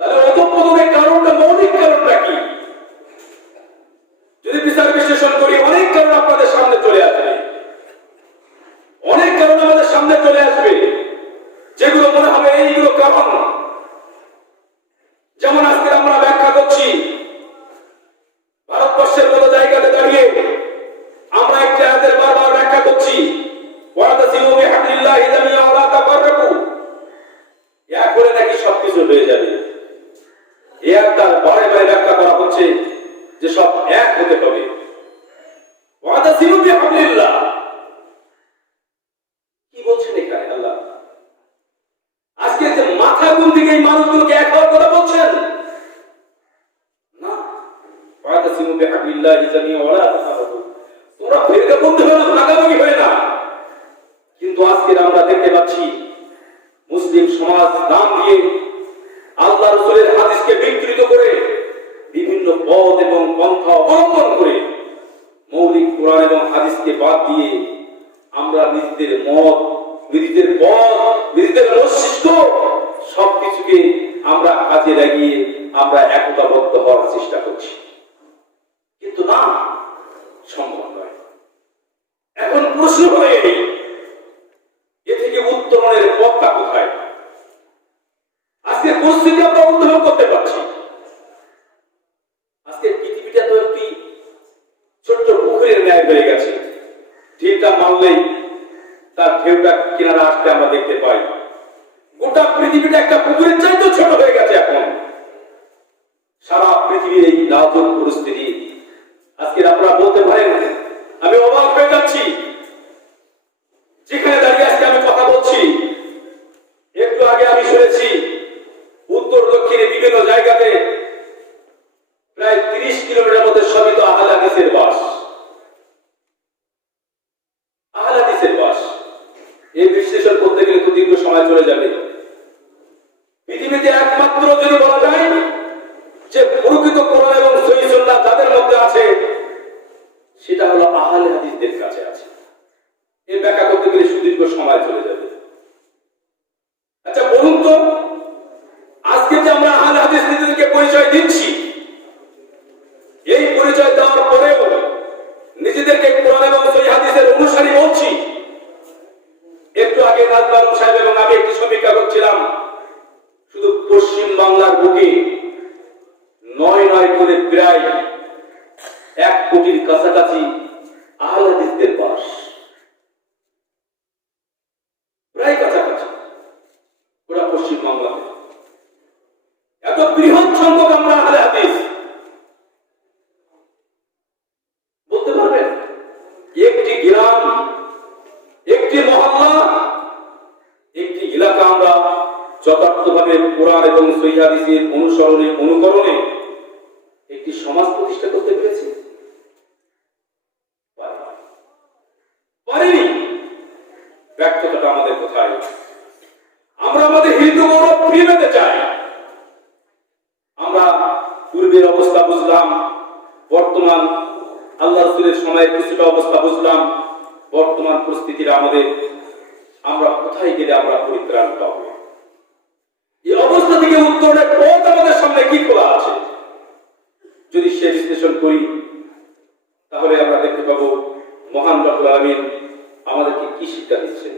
তাহলে অধঃপতনের কারণটা, মৌলিক কারণটা কি? যদি বিচার বিশ্লেষণ করি, অনেক কারণ আপনাদের সামনে চলে আসবে, অনেক কারণ আমাদের সামনে চলে আসবে, যেগুলো মনে হবে এইগুলো কারণ। যেমন আজকে আমরা ব্যাখ্যা করছি, ভারতবর্ষের কোন জায়গাতে দাঁড়িয়ে আমরা একটি আয়াতের বারবার ব্যাখ্যা করছি, ওয়াতাসিমু বিহাবলিল্লাহি জামিআন ওয়া লা তাফাররাকু, এক করে নাকি সবকিছু হয়ে যাবে। এই আয়াতটার বারে বারে ব্যাখ্যা করা হচ্ছে যে সব এক হতে হবে। ওয়াতাসিমু বিহাবলিল্লাহ, কি বলছেন এখানে আল্লাহ? আজকে যে মাথা কোন দিকে এই মানুষগুলোকে এক হওয়ার কথা বলছেন না, ওয়াতাসিমু বিহাবলিল্লাহি জামিআন ওয়া লা তাফাররাকু, তোমরা ফিরকা বন্ধ হয়ে না, ভাগাভাগি হয়ে না। কিন্তু আজকে আমরা দেখতে পাচ্ছি মুসলিম সমাজ নাম দিয়ে আল্লাহ রাসূলের হাদিসকে বিকৃত করে, বিভিন্ন পথ এবং পন্থা অবলম্বন করে, মৌলিক কোরআন এবং হাদিসকে বাদ দিয়ে আমরা নিজেদের মত, নিজেদের পথ, নিজেদের মস্তিষ্ক সবকিছুকে আমরা কাজে লাগিয়ে আমরা একতাবদ্ধ হওয়ার চেষ্টা করছি, কিন্তু না, সম্ভব নয়। এখন প্রশ্ন হয়ে এ থেকে উত্তরণের পথটা কোথায়? আজকে পরিস্থিতি আমরা উত্তরণ করতে পারছি। আজকে পৃথিবীটা তো একটি ছোট্ট পুকুরের ন্যায় হয়ে গেছে, ঢিলটা মারলেই তার ঢেউটা কিনারা আসতে আমরা দেখতে পাই। গোটা পৃথিবীটা একটা পুকুরের চাইতে ছোট হয়ে গেছে এখন। সারা পৃথিবীর এই নাজুক পরিস্থিতি, আজকে আপনারা বলতে পারেন আমি অবাক হয়ে যাচ্ছি, যেখানে দাঁড়িয়ে আজকে আমি কথা বলছি, একটু আগে আমি শুনেছি উত্তর দক্ষিণে বিভিন্ন জায়গাতে প্রায় 30 কিলোমিটার মধ্যে সবই তো আহলে হাদিসের বাস। আহলে হাদিসের বাস, এই বিশ্লেষণ করতে গেলে তো দীর্ঘ সময় চলে যাবে। পৃথিবীতে একমাত্র যদি বলা যায় যে প্রকৃত কোরআন এবং সহিহ সুন্নাহ যাদের মধ্যে আছে, সেটা হলো আহলে হাদিসদের কাছে আছে। এই ব্যাখ্যা করতে গেলে সুদীর্ঘ সময় চলে যাবে। আচ্ছা বলুন তো, আজকে যে আমরা আহলে হাদিস নিজেদেরকে পরিচয় দিচ্ছি, আগে নাজমারুল সাহেব এবং আমি একটি সমীক্ষা করছিলাম, শুধু পশ্চিম বাংলার বুকে 9 করে প্রায় 1 কোটির কাছাকাছি আহলে হাদিসদের বাস, প্রায় কাছাকাছি ওরা পশ্চিম বাংলাতে। এত বৃহৎ সংখ্যক আমরা আহলে হাদিস। বলতে পারবেন একটি গ্রাম, একটি মহল্লা, একটি এলাকা আমরা যথার্থভাবে কোরআন এবং সহিহ হাদিসের অনুকরণে একটি সমাজ প্রতিষ্ঠা করতে পেরেছি? পারিনি। ব্যর্থতাটা আমাদের কোথায়? আমরা আমাদের হিন্দু গৌরব ফিরে পেতে চাই। আমরা পূর্বের অবস্থা বুঝলাম, বর্তমান আল্লাহ রাসূলের সময়ের কিছুটা অবস্থা বুঝলাম, বর্তমান পরিস্থিতির আমরা কোথায় গেলে আমরা পরিত্রাণ পাব? এই অবস্থা থেকে উত্তরের পথ আমাদের সামনে কি খোলা আছে? যদি সে বিশ্লেষণ করি তাহলে আমরা দেখতে পাবো মহান রব্বুল আলামিন আমাদেরকে কি শিক্ষা দিচ্ছেন।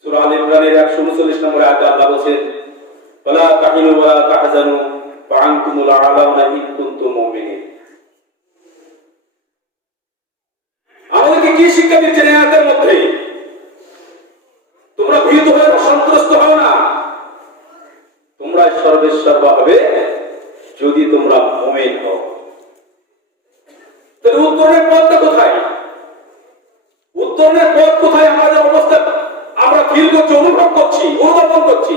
সূরা আল ইমরানের 139 নম্বর আয়াতে আল্লাহ বলেন, ওয়ালা তাহিনু ওয়ালা তাহজানু ওয়া আনতুমুল আ'লাউনা ইন কুনতুম মুমিনিন। আমাদেরকে কি শিক্ষা দিচ্ছেন এই আয়াতের মধ্যে? তোমরা ভীত হয়ে সন্ত্রস্ত হও না, তোমরা সর্বেসর্বা হবে যদি তোমরা মুমিন হও। তাহলে উত্তরের পথটা কোথায়? উত্তরের পথ কোথায়? আমাদের অবস্থা আমরা ফিল করছি, অনুভব করছি, অনুধাবন করছি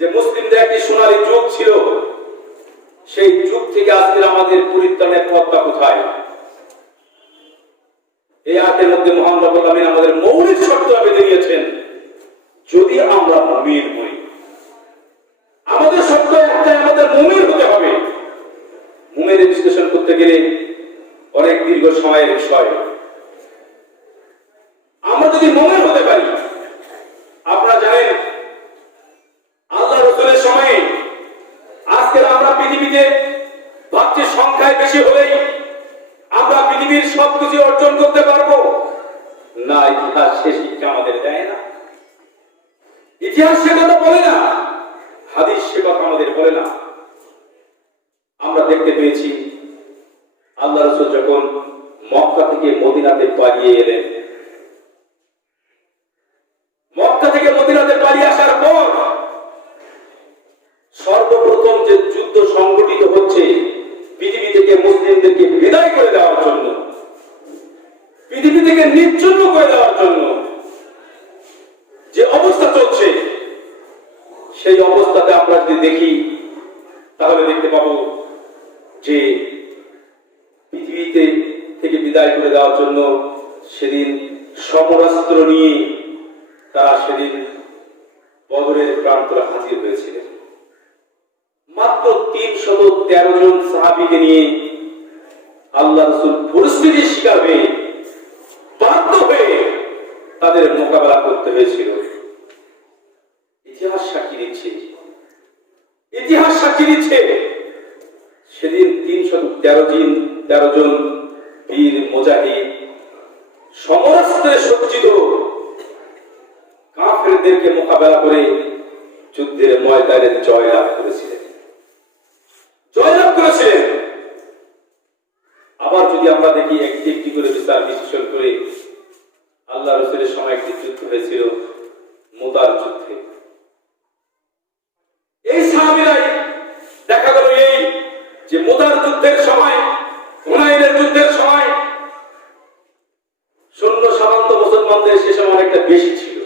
যে মুসলিমদের একটি সোনালী যুগ ছিল, সেই যুগ থেকে আজকে আমাদের পরিত্রাণের পথটা কোথায়? এই আয়াতের মধ্যে মহান রব্বুল আলামিন আমাদের মৌলিক শর্ত বেঁধে দিয়েছেন, যদি আমরা মুমিন হই। আমাদের শর্ত একটাই, আমাদের মুমিন হতে হবে। মুমিনের বিশ্লেষণ করতে গেলে অনেক দীর্ঘ সময়ের বিষয়। আমরা যদি মুমিন হতে পারি, আপনারা জানেন আল্লাহ রাসূলের সময়ে আজকে আমরা পৃথিবীতে ভাবছি সংখ্যায় বেশি হলেই আমরা পৃথিবীর সবকিছু অর্জন করতে পারবো না। ইতিহাস সে শিক্ষা আমাদের দেয় না। ইতিহাস সে কথা বলে না, হাদিস সে কথা আমাদের বলে না। আমরা দেখতে পেয়েছি আল্লাহ রাসূল যখন মক্কা থেকে মদিনাতে পালিয়ে এলেন, মক্কা থেকে মদিনাতে পালিয়ে আসার পর সর্বপ্রথম যে যুদ্ধ সংগঠিত হচ্ছে পৃথিবী থেকে মুসলিমদেরকে বিদায় করে দেওয়ার জন্য, পৃথিবী থেকে নিচ্ছন্ন করে দেওয়ার জন্য যে অবস্থা চলছে, সেই অবস্থাতে আমরা যদি দেখি তাহলে দেখতে পাবো যে পৃথিবীতে থেকে বিদায় করে দেওয়ার জন্য সেদিন সমরাস্ত্র নিয়ে তারা সেদিন বদরের প্রান্তরে হাজির হয়েছিলেন। মাত্র 313 জন সাহাবীকে নিয়ে আল্লাহ রাসূল পরিস্থিতির শিকার হয়ে বাধ্য হয়ে তাদের মোকাবেলা করতে হয়েছিল। ইতিহাস সাক্ষী দিচ্ছে, ইতিহাস সাক্ষী দিচ্ছে সেদিন 313 জন বীর মুজাহিদ সমরাস্ত্রে সজ্জিত কাফেরদেরকে মোকাবেলা করে যুদ্ধের ময়দানে জয়লাভ করেছিলেন। আবার যদি আমরা দেখি একটি একটি করে বিচার বিশ্লেষণ করে, আল্লাহ রাসূলের সময় একটি যুদ্ধ হয়েছিল মুতার যুদ্ধে। এই সাহাবীরাই দেখা গেল এই যে মুতার যুদ্ধের সময়, হুনাইনের যুদ্ধের সময় সৈন্য সামন্ত মুসলমানদের সে সময় অনেকটা বেশি ছিল,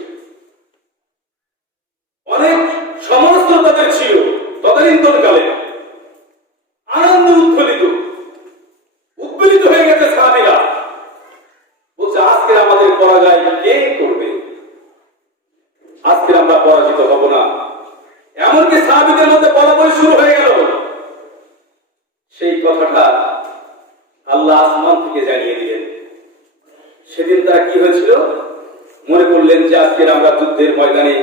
অনেক সমস্ত তাদের ছিল। তদানীন্তনকালে আনন্দ উদ্বেলিত হয়ে গেছে সাহাবীরা, বলছে আজকে আমাদের পরাজয় কে করবে, আজকে আমরা পরাজিত হব না। এমনকি সাহাবীদের মধ্যে বলাবলি শুরু হয়ে গেল। সেই কথাটা আল্লাহ আসমান থেকে জানিয়ে দিলেন। সেদিন তারা কি হয়েছিল, মনে করলেন যে আজকে আমরা যুদ্ধের ময়দানে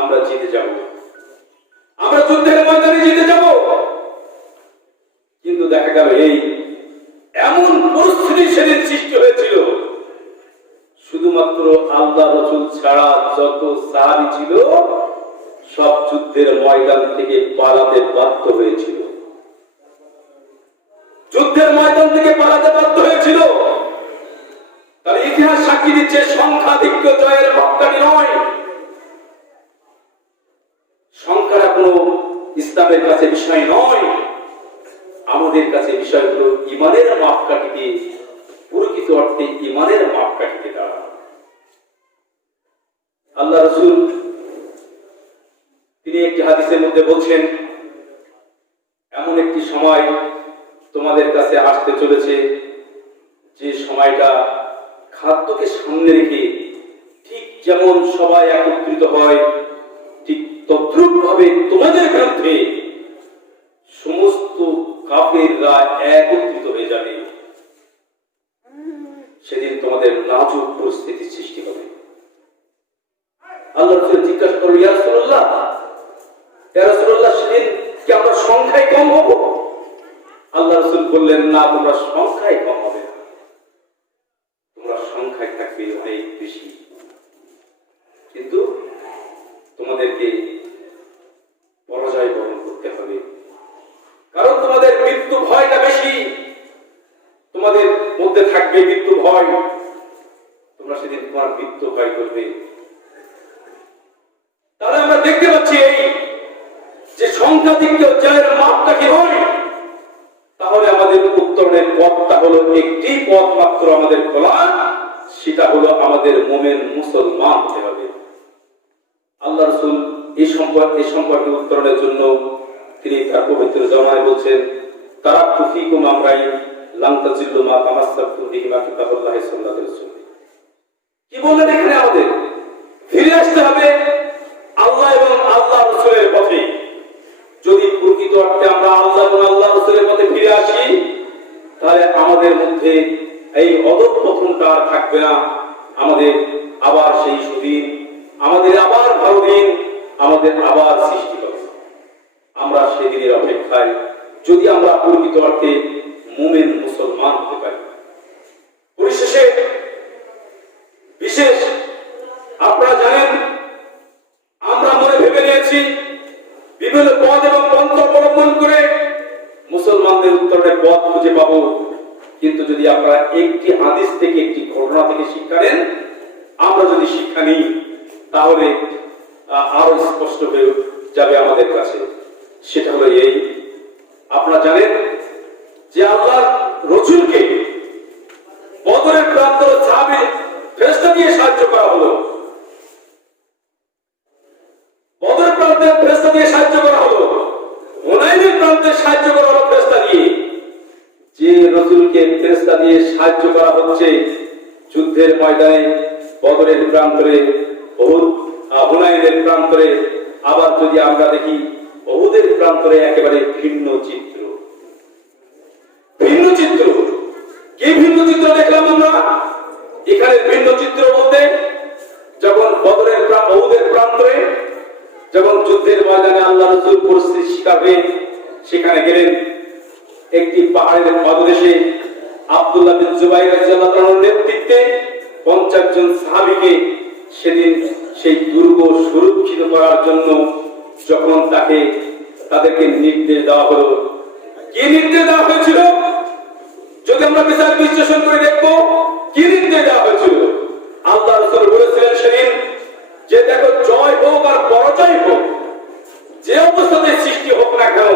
আমরা জিতে যাব, আমরা যুদ্ধের ময়দানে জিতে যাব। কিন্তু দেখা গেল এই এমন পরিস্থিতি সেদিন সৃষ্টি হয়েছিল, শুধুমাত্র শুধুমাত্র আল্লাহ রাসূল ছাড়া যত সাহাবী ছিল সব যুদ্ধের ময়দান থেকে পালাতে বাধ্য হয়েছিল। যুদ্ধের ময়দান থেকে পালাতে বাধ্য হয়েছিল। তার ইতিহাস সাক্ষী দিচ্ছে সংখ্যাধিক্য জয়ের মাপকাঠি নয়। সংখ্যাটা কোনো ইসলামের কাছে বিষয় নয়, আমাদের কাছে বিষয় হলো ইমানের মাপকাঠিতে, প্রকৃত অর্থে ইমানের মাপকাঠিতে দাঁড়ানো। আল্লাহ রাসূল তিনি একটি হাদিসের মধ্যে বলছেন, এমন একটি সময় তোমাদের কাছে আসতে চলেছে যে সময়টা খাদ্যকে সামনে রেখে ঠিক যেমন সবাই একত্রিত হয় ঠিক তদ্রূপ ভাবে তোমাদের বিরুদ্ধে সমস্ত কাফেররা একত্রিত হয়ে যাবে। সেদিন তোমাদের নাজুক পরিস্থিতির সৃষ্টি হবে। আল্লাহ রাসূল জিজ্ঞাসা করলেন, ইয়া রাসূলুল্লাহ, সেদিন কি আমরা সংখ্যায় কম হব? আল্লাহ রাসূল বললেন, না, তোমরা সংখ্যায় কম হবে না, তোমরা সংখ্যায় থাকবে অনেক বেশি, কিন্তু তোমাদেরকে পরাজয় বরণ করতে হবে। কারণ তোমাদের মৃত্যু ভয়টা বেশি, তোমাদের মধ্যে থাকবে মৃত্যু ভয়, তোমরা সেদিন তোমার মৃত্যু ভয় করবে। তাহলে আমরা দেখতে পাচ্ছি এই যে সংখ্যাধিক্য জয়ের মাপটা কি হয়, তাহলে আমাদের উত্তরণের পথটা হলো একটি পথ মাত্র আমাদের খোলা, সেটা হলো আমাদের মুমিন মুসলমান হতে হবে। আল্লাহ রাসূল এই সম্পর্কে উত্তরণের জন্য তিনি তার পবিত্র জামায় বলছেন, তারাকতু ফীকুম আমরাইন লাম তাজিল্লু মা তামাসসাকতুম বিহিমা কিতাবুল্লাহি সুন্নাতুর রাসূল। কি বললেন এখানে? আমাদের ফিরে আসতে হবে আল্লাহ এবং আল্লাহ রাসূলের পথে। যদি প্রকৃত অর্থে আমরা আল্লাহ এবং আল্লাহ রাসূলের পথে ফিরে আসি, তাহলে আমাদের মধ্যে এই অধঃপতনটা থাকবে না। আমাদের আবার সেই সুদিন, আমাদের আবার ভালো দিন, আমাদের আবার সৃষ্টি হবে। আমরা সেদিনের অপেক্ষায়, যদি আমরা প্রকৃত অর্থে মুমিন মুসলমান হতে পারি। পরিশেষে বিশেষ আপনারা জানেন, আমরা মনে ভেবে নিয়েছি বিভিন্ন পথ এবং পন্থা অবলম্বন করে মুসলমানদের উত্তরের পথ খুঁজে পাবো, কিন্তু যদি আপনারা একটি হাদিস থেকে, একটি ঘটনা থেকে শিক্ষা নেন, আমরা যদি শিক্ষা নিই, তাহলে আরো স্পষ্ট হয়ে যাবে আমাদের কাছে। সেটা হলো এই, আপনারা জানেন যে আল্লাহ রাসূলকে বদরের প্রান্তর সাহাবী ফেরেশতা দিয়ে সাহায্য করা হলো, বদরের প্রান্তে ফেরেশতা দিয়ে সাহায্য করা হলো, হুনাইনের প্রান্তে সাহায্য করা হলো ফেরেশতা দিয়ে। যে রাসূলকে ফেরেশতা দিয়ে সাহায্য করা হচ্ছে যুদ্ধের ময়দানে, বদরের প্রান্তরে, হুনাইনের প্রান্তরে, আবার যদি আমরা দেখি উহুদের প্রান্তরে একেবারে ভিন্ন চিত্র। ভিন্ন চিত্র কি? ভিন্ন চিত্র দেখলাম আমরা এখানে। ভিন্ন চিত্র বলতে, যখন বদরের উহুদের প্রান্তরে, যখন যুদ্ধের ময়দানে আল্লাহ রাসূল পরিস্থিতির শিকার হয়ে সেখানে গেলেন, একটি পাহাড়ের পাদদেশে আব্দুল্লাহ বিন জুবাইর রাদিয়াল্লাহু তাআলার নেতৃত্বে 50 জন সাহাবীকে সেদিন সেই দুর্গ সুরক্ষিত করার জন্য যখন তাদেরকে নির্দেশ দেওয়া হলো, কি নির্দেশ দেওয়া হয়েছিল? যদি আমরা বিচার বিশ্লেষণ করে দেখবো কি নির্দেশ দেওয়া হয়েছিল। আল্লাহ রাসূল বলেছিলেন সেদিন যে, দেখো, জয় হোক আর পরাজয় হোক, যে অবস্থাতে সৃষ্টি হোক না কেন,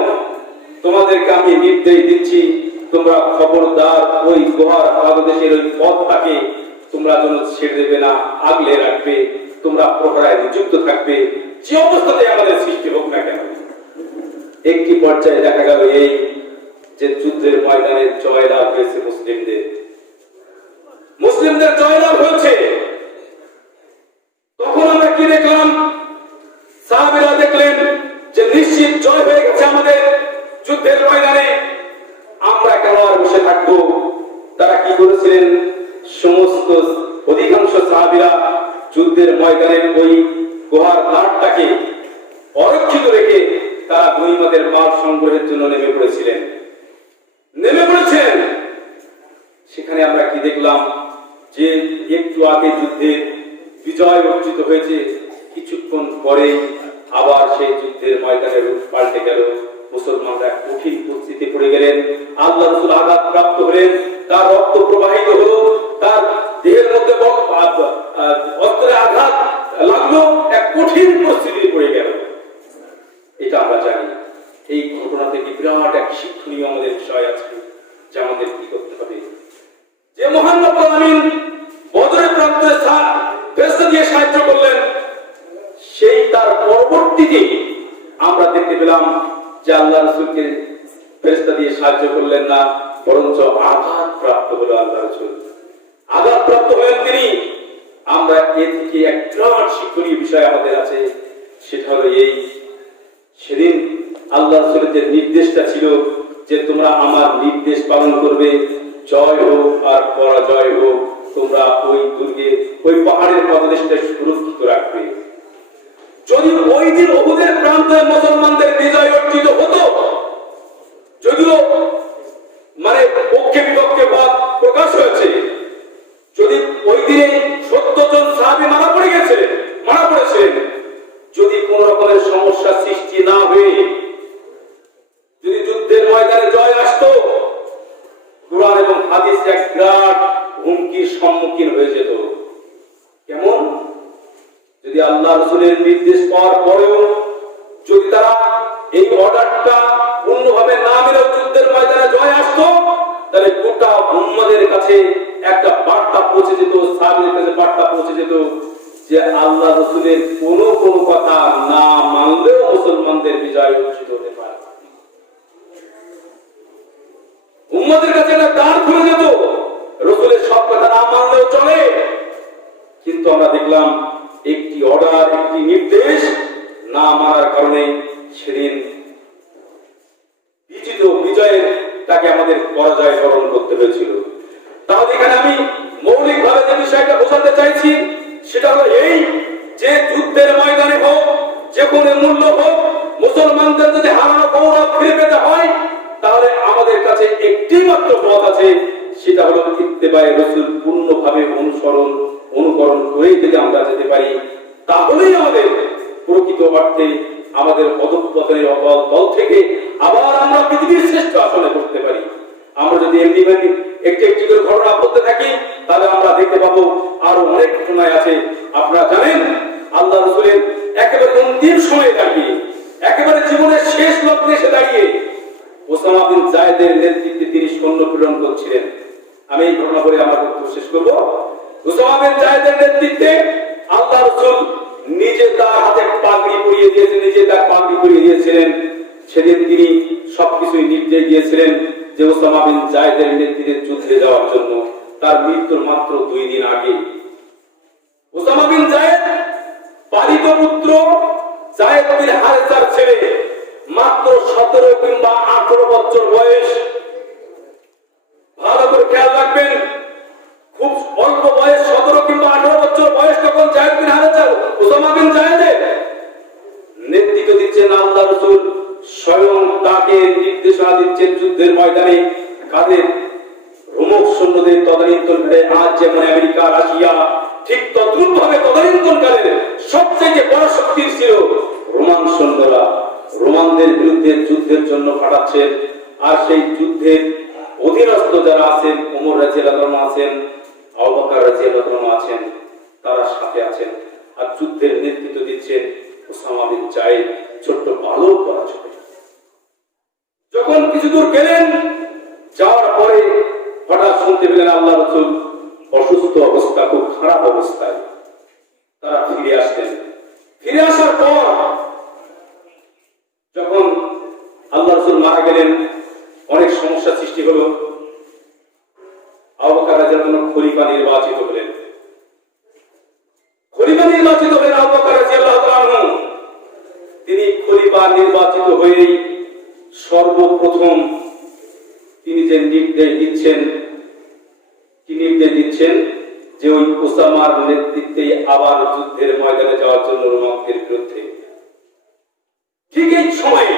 তোমাদেরকে আমি নির্দেশ দিচ্ছি, তোমরা খবরদার ওই গুহার পাদদেশের ওই পথটাকে তোমরা যেন ছেড়ে দেবে না, আগলে রাখবে, তোমরা প্রহরায় নিযুক্ত থাকবে, যে অবস্থাতে আমাদের সৃষ্টি হোক না কেন। একটি পর্যায়ে দেখা গেল এই যে যুদ্ধের ময়দানে জয়লাভ হয়েছে মুসলিমদের জয়লাভ হয়েছে। তখন আমরা কি দেখলাম? সাহাবীরা দেখলেন যে নিশ্চিত জয় হয়ে গেছে আমাদের যুদ্ধের ময়দানে, আমরা কেন আর বসে থাকবো? তারা কি করেছিলেন? সমস্ত অধিকাংশ সাহাবীরা যুদ্ধের ময়দানে ওই গুহার দ্বারটাকে অরক্ষিত রেখে তারা গনিমতের মাল সংগ্রহের জন্য নেমে পড়েছেন। সেখানে আমরা কি দেখলাম? যে একটু আগে যুদ্ধে বিজয় অর্জিত হয়েছে, কিছুক্ষণ পরেই আবার সেই যুদ্ধের ময়দানে রূপ পাল্টে গেল। মুসলমানরা কঠিন পরিস্থিতিতে পড়ে গেলেন। আল্লাহ রাসূল আঘাত প্রাপ্ত হলেন, তার রক্ত প্রবাহিত হলো, তার দেহের মধ্যে অস্ত্রের আঘাত লাগলো, এক কঠিন পরিস্থিতিতে পড়ে গেল। এটা আমরা জানি। এই ঘটনা থেকে বিরাট এক শিক্ষণীয় আমাদের বিষয় আছে, যা আমাদের কি করতে হবে। যে মহান রব্বুল আমিন বদরের প্রান্তরে ফেরেশতা দিয়ে সাহায্য করলেন, সেই তার পরবর্তীতে আমরা দেখতে পেলাম যে আল্লাহ রাসূলকে ফেরেশতা দিয়ে সাহায্য করলেন না, বরঞ্চ আঘাত প্রাপ্ত হলো আল্লাহ রাসূল। আঘাত প্রাপ্ত হলেন তিনি। আমরা এ থেকে এক বিরাট শিক্ষণীয় বিষয় আমাদের আছে, সেটা হলো এই, সেদিন আল্লাহ রাসূলের যে নির্দেশটা ছিল যে তোমরা আমার নির্দেশ পালন করবে, জয় হোক আর পরাজয় হোক, তোমরা ওই দুর্গে ওই পাহাড়ের পদদেশটা সুরক্ষিত রাখবে। যদি ওই দিন উহুদের প্রান্তে মুসলমানদের বিজয় অর্জিত হতো, যদিও মানে পক্ষে বিপক্ষে মত প্রকাশ হয়েছে, যদি ওই দিনে 70 জন সাহাবী মারা পড়েছিলেন, যদি কোন রকমের সমস্যা সৃষ্টি না হয়ে যদি যুদ্ধের ময়দানে জয় আসতো, কুরআন এবং হাদিস এক বিরাট হুমকির সম্মুখীন হয়ে যেত। কেমন? যদি আল্লাহ রাসূলের নির্দেশ পাওয়ার পরেও যদি তারা এই অর্ডারটা পূর্ণভাবে না মেনে যুদ্ধের ময়দানে জয় আসতো, তাহলে গোটা উম্মতের কাছে একটা বার্তা পৌঁছে যেত, সাহাবীদের কাছে বার্তা পৌঁছে যেত যে আল্লাহ রাসূলের কোনো কথা না মানলেও মুসলমানদের বিজয় অর্জিত হতে পারে। উম্মতের কাছে একটা দ্বার খুলে যেত, রাসূলের সব কথা না মানলেও চলে। কিন্তু আমরা দেখলাম একটি অর্ডার, একটি নির্দেশ না মানার কারণে সেদিন বিজয়ের তাকে আমাদের পরাজয় বরণ করতে হয়েছিল। তাহলে এখানে আমি মৌলিকভাবে যে বিষয়টা বোঝাতে চাইছি সেটা হলো এই, যে যুদ্ধের ময়দানে হোক, যে কোনো মূল্য হোক, মুসলমানদের যদি হারানো গৌরব ফিরে পেতে হয়, তাহলে আমাদের কাছে একটি মাত্র পথ আছে, সেটা হলো ইত্তেবায়ে রাসূল পূর্ণভাবে অনুকরণ করে যদি আমরা যেতে পারি, তাহলেই আমাদের প্রকৃত অর্থে আমাদের অধঃপতনের দল থেকে আবার আমরা পৃথিবীর শ্রেষ্ঠ আসনে করতে পারি। আমরা যদি এমনি একটি একটি করে ঘটনা বলতে থাকি, তাহলে আমরা দেখতে পাবো আরো অনেক ঘটনায় আছে। আপনারা জানেন আল্লাহ রাসূলের একেবারে অন্তিম সময়ে দাঁড়িয়ে, একেবারে জীবনের শেষ লগ্নে এসে দাঁড়িয়ে ওসামা বিন যায়েদের নেতৃত্বে তিনি সৈন্য প্রেরণ করছিলেন। আমি এই ঘটনা বলে আমার বক্তব্য শেষ করব। ওসামা বিন যায়েদের নেতৃত্বে আল্লাহ রাসূল নিজে তার হাতে পাগড়ি পরিয়ে দিয়েছিলেন। সেদিন তিনি সবকিছুই নির্দেশ দিয়েছিলেন যে ওসামা বিন যায়েদের নেতৃত্বে যুদ্ধে যাওয়ার জন্য। তার মৃত্যুর মাত্র 2 দিন আগে ওসামা বিন যায়েদ পালিত পুত্র যায়েদ বিন হারেসার ছেলে, মাত্র 17 কিংবা 18 বছর বয়স। ভালো করে খেয়াল রাখবেন, খুব অল্প বয়স, 17 কিংবা 18 বছর বয়স তখন যায়েদ বিন হারেসা ওসামা বিন যায়েদের নেতৃত্ব দিচ্ছেন আল্লাহ রাসূল। স্বয়ং তাকে নির্দেশনা দিচ্ছেন যুদ্ধের ময়দানে কাদের রোমক সৈন্যদের তদানীন্তনকালে। আজ যেমন আমেরিকা, রাশিয়া, ঠিক তদ্রুপ ভাবে তদানীন্তনকালের সবচেয়ে বড় শক্তি ছিল রোমান সৈন্যরা। রোমানদের বিরুদ্ধে যুদ্ধের জন্য পাঠাচ্ছেন, আর সেই যুদ্ধের অধীনস্থ যারা আছেন, ওমর রাদিয়াল্লাহু আনহু আছেন, আবু বকর রাদিয়াল্লাহু আনহু আছেন, তারা সাথে আছেন। আর যুদ্ধের নেতৃত্ব দিচ্ছেন ওসামা বিন যায়েদ, ছোট্ট বালক করা ছোট। যখন কিছু দূর গেলেন, যাওয়ার পরে হঠাৎ শুনতে পেলেন আল্লাহ রাসূল অসুস্থ অবস্থা, খুব খারাপ অবস্থায়। তারা ফিরে আসলেন। ফিরে আসার পর যখন আল্লাহ রাসূল মারা গেলেন, অনেক সমস্যা সৃষ্টি হলো। আবু বকর রাদিয়াল্লাহু আনহু খলিফা নির্বাচিত হলেন। আবু বকর রাদিয়াল্লাহু আনহু তিনি খলিফা নির্বাচিত হয়ে সর্বপ্রথম তিনি যে নির্দেশ দিচ্ছেন যে ওই ওসামার নেতৃত্বে আবার যুদ্ধের ময়দানে যাওয়ার জন্য রোমানদের বিরুদ্ধে। ঠিক এই সময়ে,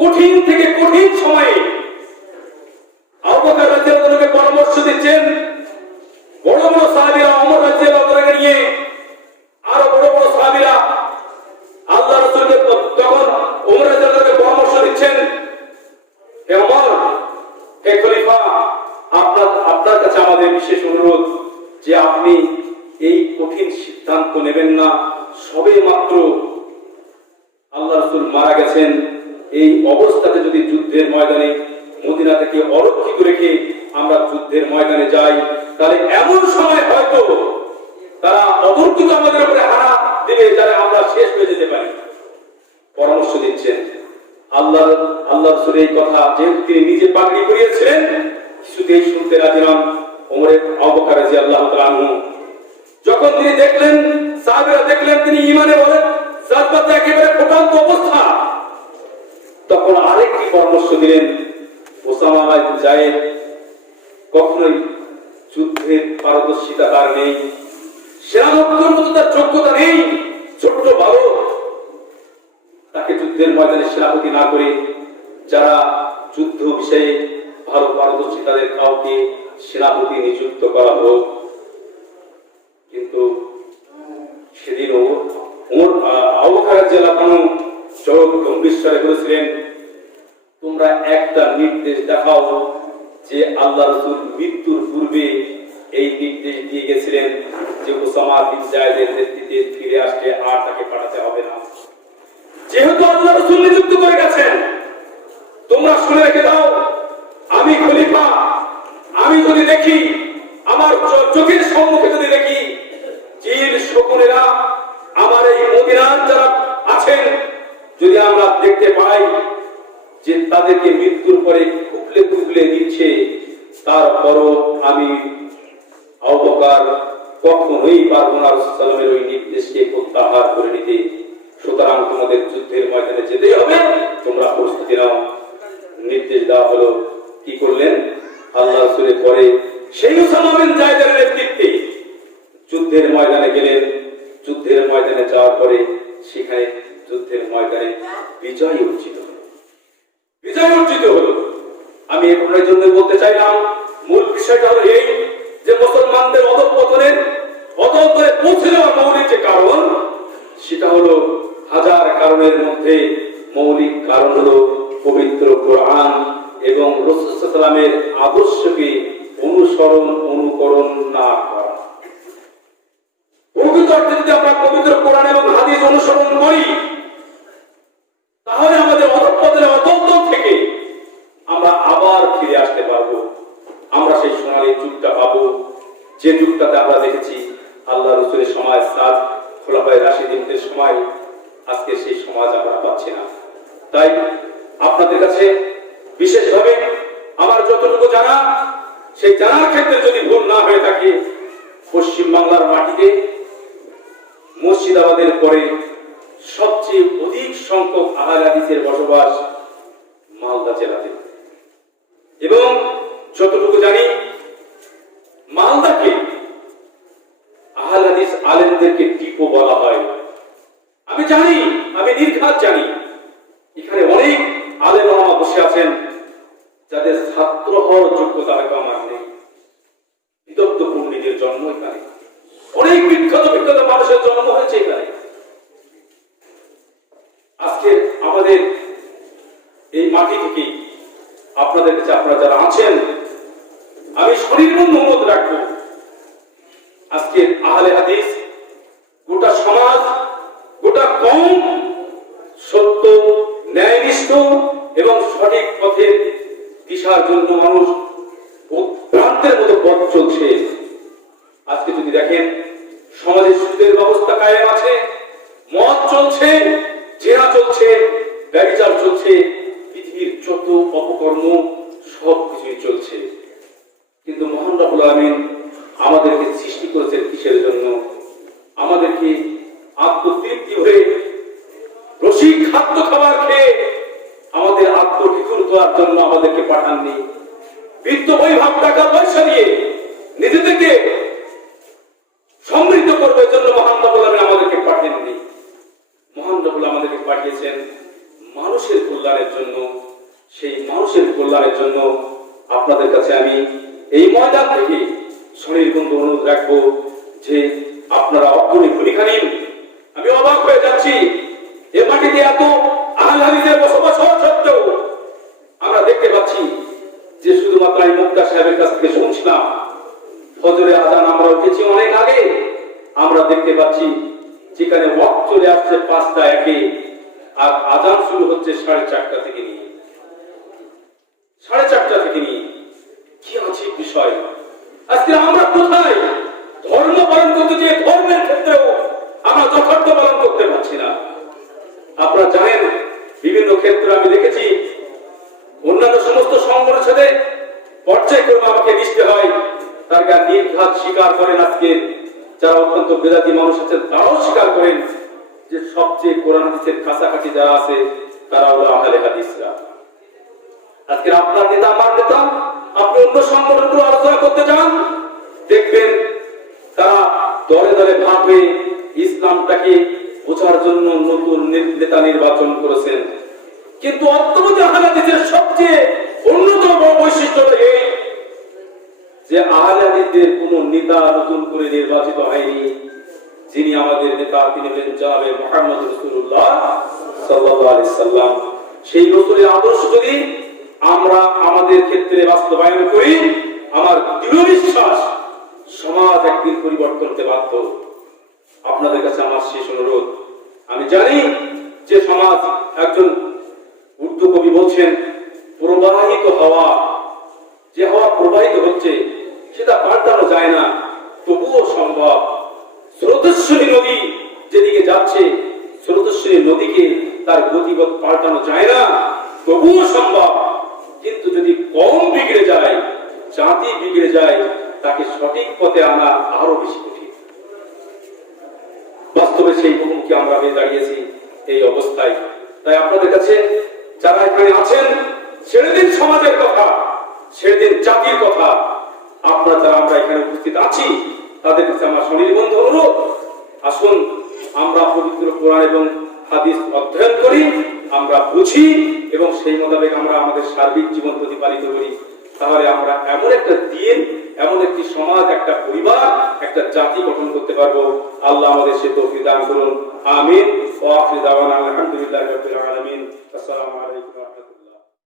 কঠিন থেকে কঠিন সময়ে আবু বকর রাদিয়াল্লাহু আনহুকে পরামর্শ দিচ্ছেন, বড় সিদ্ধান্ত নেবেন না। সবে মাত্র আল্লাহ রাসূল মারা গেছেন, এই অবস্থাতে যদি যুদ্ধের ময়দানে মদিনা থেকে অরক্ষিত রেখে আমরা যুদ্ধের ময়দানে যাই, তাহলে এমন সময় হয়তো তারা অতর্কিত আমাদের উপরে হানা দেবে, যারা আমরা শেষ হয়ে যেতে পারি। পরামর্শ দিচ্ছেন আল্লাহ রাসূল এই কথা, যেহেতু তিনি নিজে পাগড়ি পরিয়েছিলেন, কিছুতেই শুনতে রাজি নন। ওমর আবু বকর রাদিয়াল্লাহু তাআলা আনহু যখন তিনি দেখলেন, সাহাবীরা দেখলেন তিনি ঈমানে বলেন জাজ্বাতে একেবারে প্রকান্ত অবস্থা, তখন আরেকটি পরামর্শ দিলেন, ওসামা বিন যায়েদ কখনোই যুদ্ধের পারদর্শিতা তার নেই, সেনাধ্যক্ষের মতো তার যোগ্যতা নেই, ছোট্ট বালক, তাকে যুদ্ধের ময়দানে সেনাপতি না করে যারা যুদ্ধ বিষয়ে ভালো পারদর্শী তাদের কাউকে সেনাপতি নিযুক্ত করা হোক। কিন্তু সেদিন ওমর আবু বকর রাদিয়াল্লাহু আনহু চোখ গম্ভীর স্বরে বলেছিলেন, তোমরা একটা নির্দেশ দেখাও যে আল্লাহ রাসূল মৃত্যুর পূর্বে এই নির্দেশ দিয়ে গেছিলেন যে ওসামা বিন যায়েদের নেতৃত্বে ফিরে আসলে আর তাকে পাঠাতে হবে না। যেহেতু আল্লাহ রাসূল নিযুক্ত করে গেছেন, তোমরা শুনে রেখে দাও, আমি খলিফা, আমি যদি দেখি, আমার চোখের সম্মুখে যদি দেখি জিল শকুনেরা আমার এই মদিনার যারা আছেন, যদি আমরা দেখতে পাই যে তাদেরকে মৃত্যুর পরে খুবলে খুবলে দিচ্ছে, তারপরও আমি আবু বকর কখনোই পারবো না রাসূলের ওই নির্দেশকে প্রত্যাহার করে নিতে। সুতরাং তোমাদের যুদ্ধের ময়দানে যেতেই হবে, তোমরা প্রস্তুতি নাও। নির্দেশ দেওয়া হলো। কি করলেন আল্লাহ রাসূলের পরে সেই ওসামা বিন যায়েদের নেতৃত্বে যুদ্ধের ময়দানে গেলেন। যুদ্ধের ময়দানে যাওয়ার পরে সেখানে যুদ্ধের ময়দানে বিজয় অর্জিত হলো। আমি এই জন্য বলতে চাইলাম, মূল বিষয়টা হলো এই যে মুসলমানদের অধঃপতনের অধঃপতনে পৌঁছে যাওয়ার মৌলিক যে কারণ, সেটা হলো হাজার কারণের মধ্যে মৌলিক কারণ হলো পবিত্র কোরআন এবং রাসূল সাল্লাল্লাহু আলাইহি ওয়াসাল্লামের আদর্শকে অনুকরণ না করা। প্রকৃত অর্থে যদি আমরা পবিত্র কোরআন এবং হাদিস অনুসরণ করি, তাহলে আমাদের অধঃপতনের অধঃপতন থেকে আমরা আবার ফিরে আসতে পারবো। আমরা সেই সোনালী যুগটা পাবো, যে যুগটাতে আমরা দেখেছি আল্লাহ রাসূলের সময়, সাত খোলাফায়ে রাশিদিনদের সময়। আজকে সেই সমাজ আমরা পাচ্ছি না। তাই আপনাদের কাছে বিশেষভাবে আমার যতটুকু জানা, সেই জানার ক্ষেত্রে যদি ভুল না হয়ে থাকে, পশ্চিম বাংলার মাটিতে মুর্শিদাবাদের পরে সবচেয়ে অধিক সংখ্যক আহলে হাদিসের বসবাস মালদা জেলাতে। এবং যতটুকু জানি, মালদাকে আহলে হাদিস আলেমদেরকে টিপো বলা হয়। আমি জানি, আমি নির্ঘাত জানি, এখানে অনেক আলেম ওলামা বসে আছেন যাদের ছাত্র হওয়ার যোগ্যতা হয়তো আমার নেই। বিদগ্ধ পণ্ডিতের জন্ম এখানে, অনেক বিখ্যাত মানুষের জন্ম হয়েছে এখানে। আজকে আমাদের এই মাটি থেকে আপনাদের কাছে, আপনারা যারা আছেন, আমি শরীর মন অনুরোধ রাখবো, আজকে আহলে হাদিস গোটা সমাজ, গোটা কওম সত্য, ন্যায়নিষ্ঠ এবং সঠিক পথের দিশার জন্য মানুষ ভ্রান্তের মতো পথ চলছে। আজকে যদি দেখেন, সমাজে সুদের ব্যবস্থা কায়েম আছে, মদ চলছে, জেনা চলছে, ব্যভিচার চলছে, পৃথিবীর যত অপকর্ম সব কিছুই চলছে। কিন্তু মহান রব্বুল আলামিন আমাদেরকে সৃষ্টি করেছেন কিসের জন্য? আমাদেরকে আত্মতৃপ্তি হয়ে রসিক খাদ্য খাবার খেয়ে আমাদের আত্মবিকুল করার জন্য আমাদেরকে পাঠাননি। বিত্ত বৈভব, টাকা পয়সা দিয়ে নিজেদেরকে সমৃদ্ধ করবার জন্য মহান রব্বুল আলামিন আমাদেরকে পাঠাননি। মহান রব্বুল আমাদেরকে পাঠিয়েছেন মানুষের কল্যাণের জন্য। সেই মানুষের কল্যাণের জন্য আপনাদের কাছে আমি এই ময়দান থেকে স্বনির্বন্ধ অনুরোধ রাখবো যে আপনারা অগ্রণী ভূমিকা নিন। আমি অবাক হয়ে যাচ্ছি, এ মাটিতে এত আহলে হাদিসের বসবাস হওয়া সত্ত্বেও আমরা দেখতে পাচ্ছি যে শুধুমাত্র আমি মুক্তা সাহেবের কাছ থেকে শুনছিলাম, ফজরের আজান আমরা উঠেছি অনেক আগে, আমরা আমরা দেখতে পাচ্ছি যেখানে ওয়াক্ত চলে আসছে 5টা 1-এ, আর আজান শুরু হচ্ছে 4:30 থেকে নিয়ে 4:30 থেকে নিয়ে। কি আজীব বিষয়! আজকে আমরা কোথায়? ধর্ম পালন করতে গিয়ে ধর্মের ক্ষেত্রেও আমরা যথার্থ পালন করতে পারছি না। আপনারা জানেন, বিভিন্ন ক্ষেত্রে আমি দেখেছি অন্যান্য সমস্ত সংগঠনের সাথে পর্যায়ক্রমে আমাকে মিশতে হয়, তারা নির্ঘাত স্বীকার করেন। আজকে যারা অত্যন্ত বেদাতি মানুষ আছেন তারাও স্বীকার করেন যে সবচেয়ে কোরআন হাদিসের কাছাকাছি যারা আছে তারা হলো আহলে হাদিসরা। আজকে আপনার নেতা, আমার নেতা, আপনি অন্য সংগঠনগুলো আলোচনা করতে চান, দেখবেন তারা দলে দলে ভাগ হয়ে ইসলামটাকে বোঝার জন্য নতুন নেতা নির্বাচন করেছেন। কিন্তু অত্যন্ত আহলে হাদিসের সবচেয়ে অন্যতম বৈশিষ্ট্য এই যে আহলে হাদিসদের কোন নেতা নতুন করে নির্বাচিত হয়নি। যিনি আমাদের নেতা তিনি হলেন জনাবে মুহাম্মদ রাসূলুল্লাহ সাল্লাল্লাহু আলাইহি সাল্লাম। সেই রাসূলের আদর্শ যদি আমরা আমাদের ক্ষেত্রে বাস্তবায়ন করি, আমার দৃঢ় বিশ্বাস সমাজ একদিন পরিবর্তন হতে বাধ্য। আপনাদের কাছে আমার শেষ অনুরোধ, আমি জানি যে সমাজ, একজন উর্দু কবি বলছেন, প্রবাহিত হাওয়া, যে হাওয়া প্রবাহিত হচ্ছে সেটা পাল্টানো যায় না, তবুও সম্ভব। স্রোতস্বিনী নদী যেদিকে যাচ্ছে, স্রোতস্বিনী নদীকে তার গতিপথ পাল্টানো যায় না, তবুও সম্ভব। কিন্তু যদি কম বিগড়ে যায়, জাতি বিগড়ে যায়, তাকে সঠিক পথে আনা আরো বেশি কঠিন। বাস্তবে সেই মুখোমুখি আমরা হয়ে দাঁড়িয়েছি এই অবস্থায়। তাই আপনাদের কাছে যারা এখানে আছেন, ছেড়ে দিন সমাজের কথা, ছেড়ে দিন জাতির কথা। আপনারা যারা আমরা এখানে উপস্থিত আছি তাদের কাছে আমার সনির্বন্ধ অনুরোধ, আসুন আমরা পবিত্র কোরআন এবং হাদিস অধ্যয়ন করি, আমরা বুঝি এবং সেই মোতাবেক আমরা আমাদের সার্বিক জীবন প্রতিপালিত করি। তাহলে আমরা এমন একটা দিন, এমন একটি সমাজ, একটা পরিবার, একটা জাতি গঠন করতে পারবো। আল্লাহ আমাদের সে তৌফিক দান করুন। আমিন। ওয়া আখিরু দাওয়ানা আলহামদুলিল্লাহি রাব্বিল আলামিন।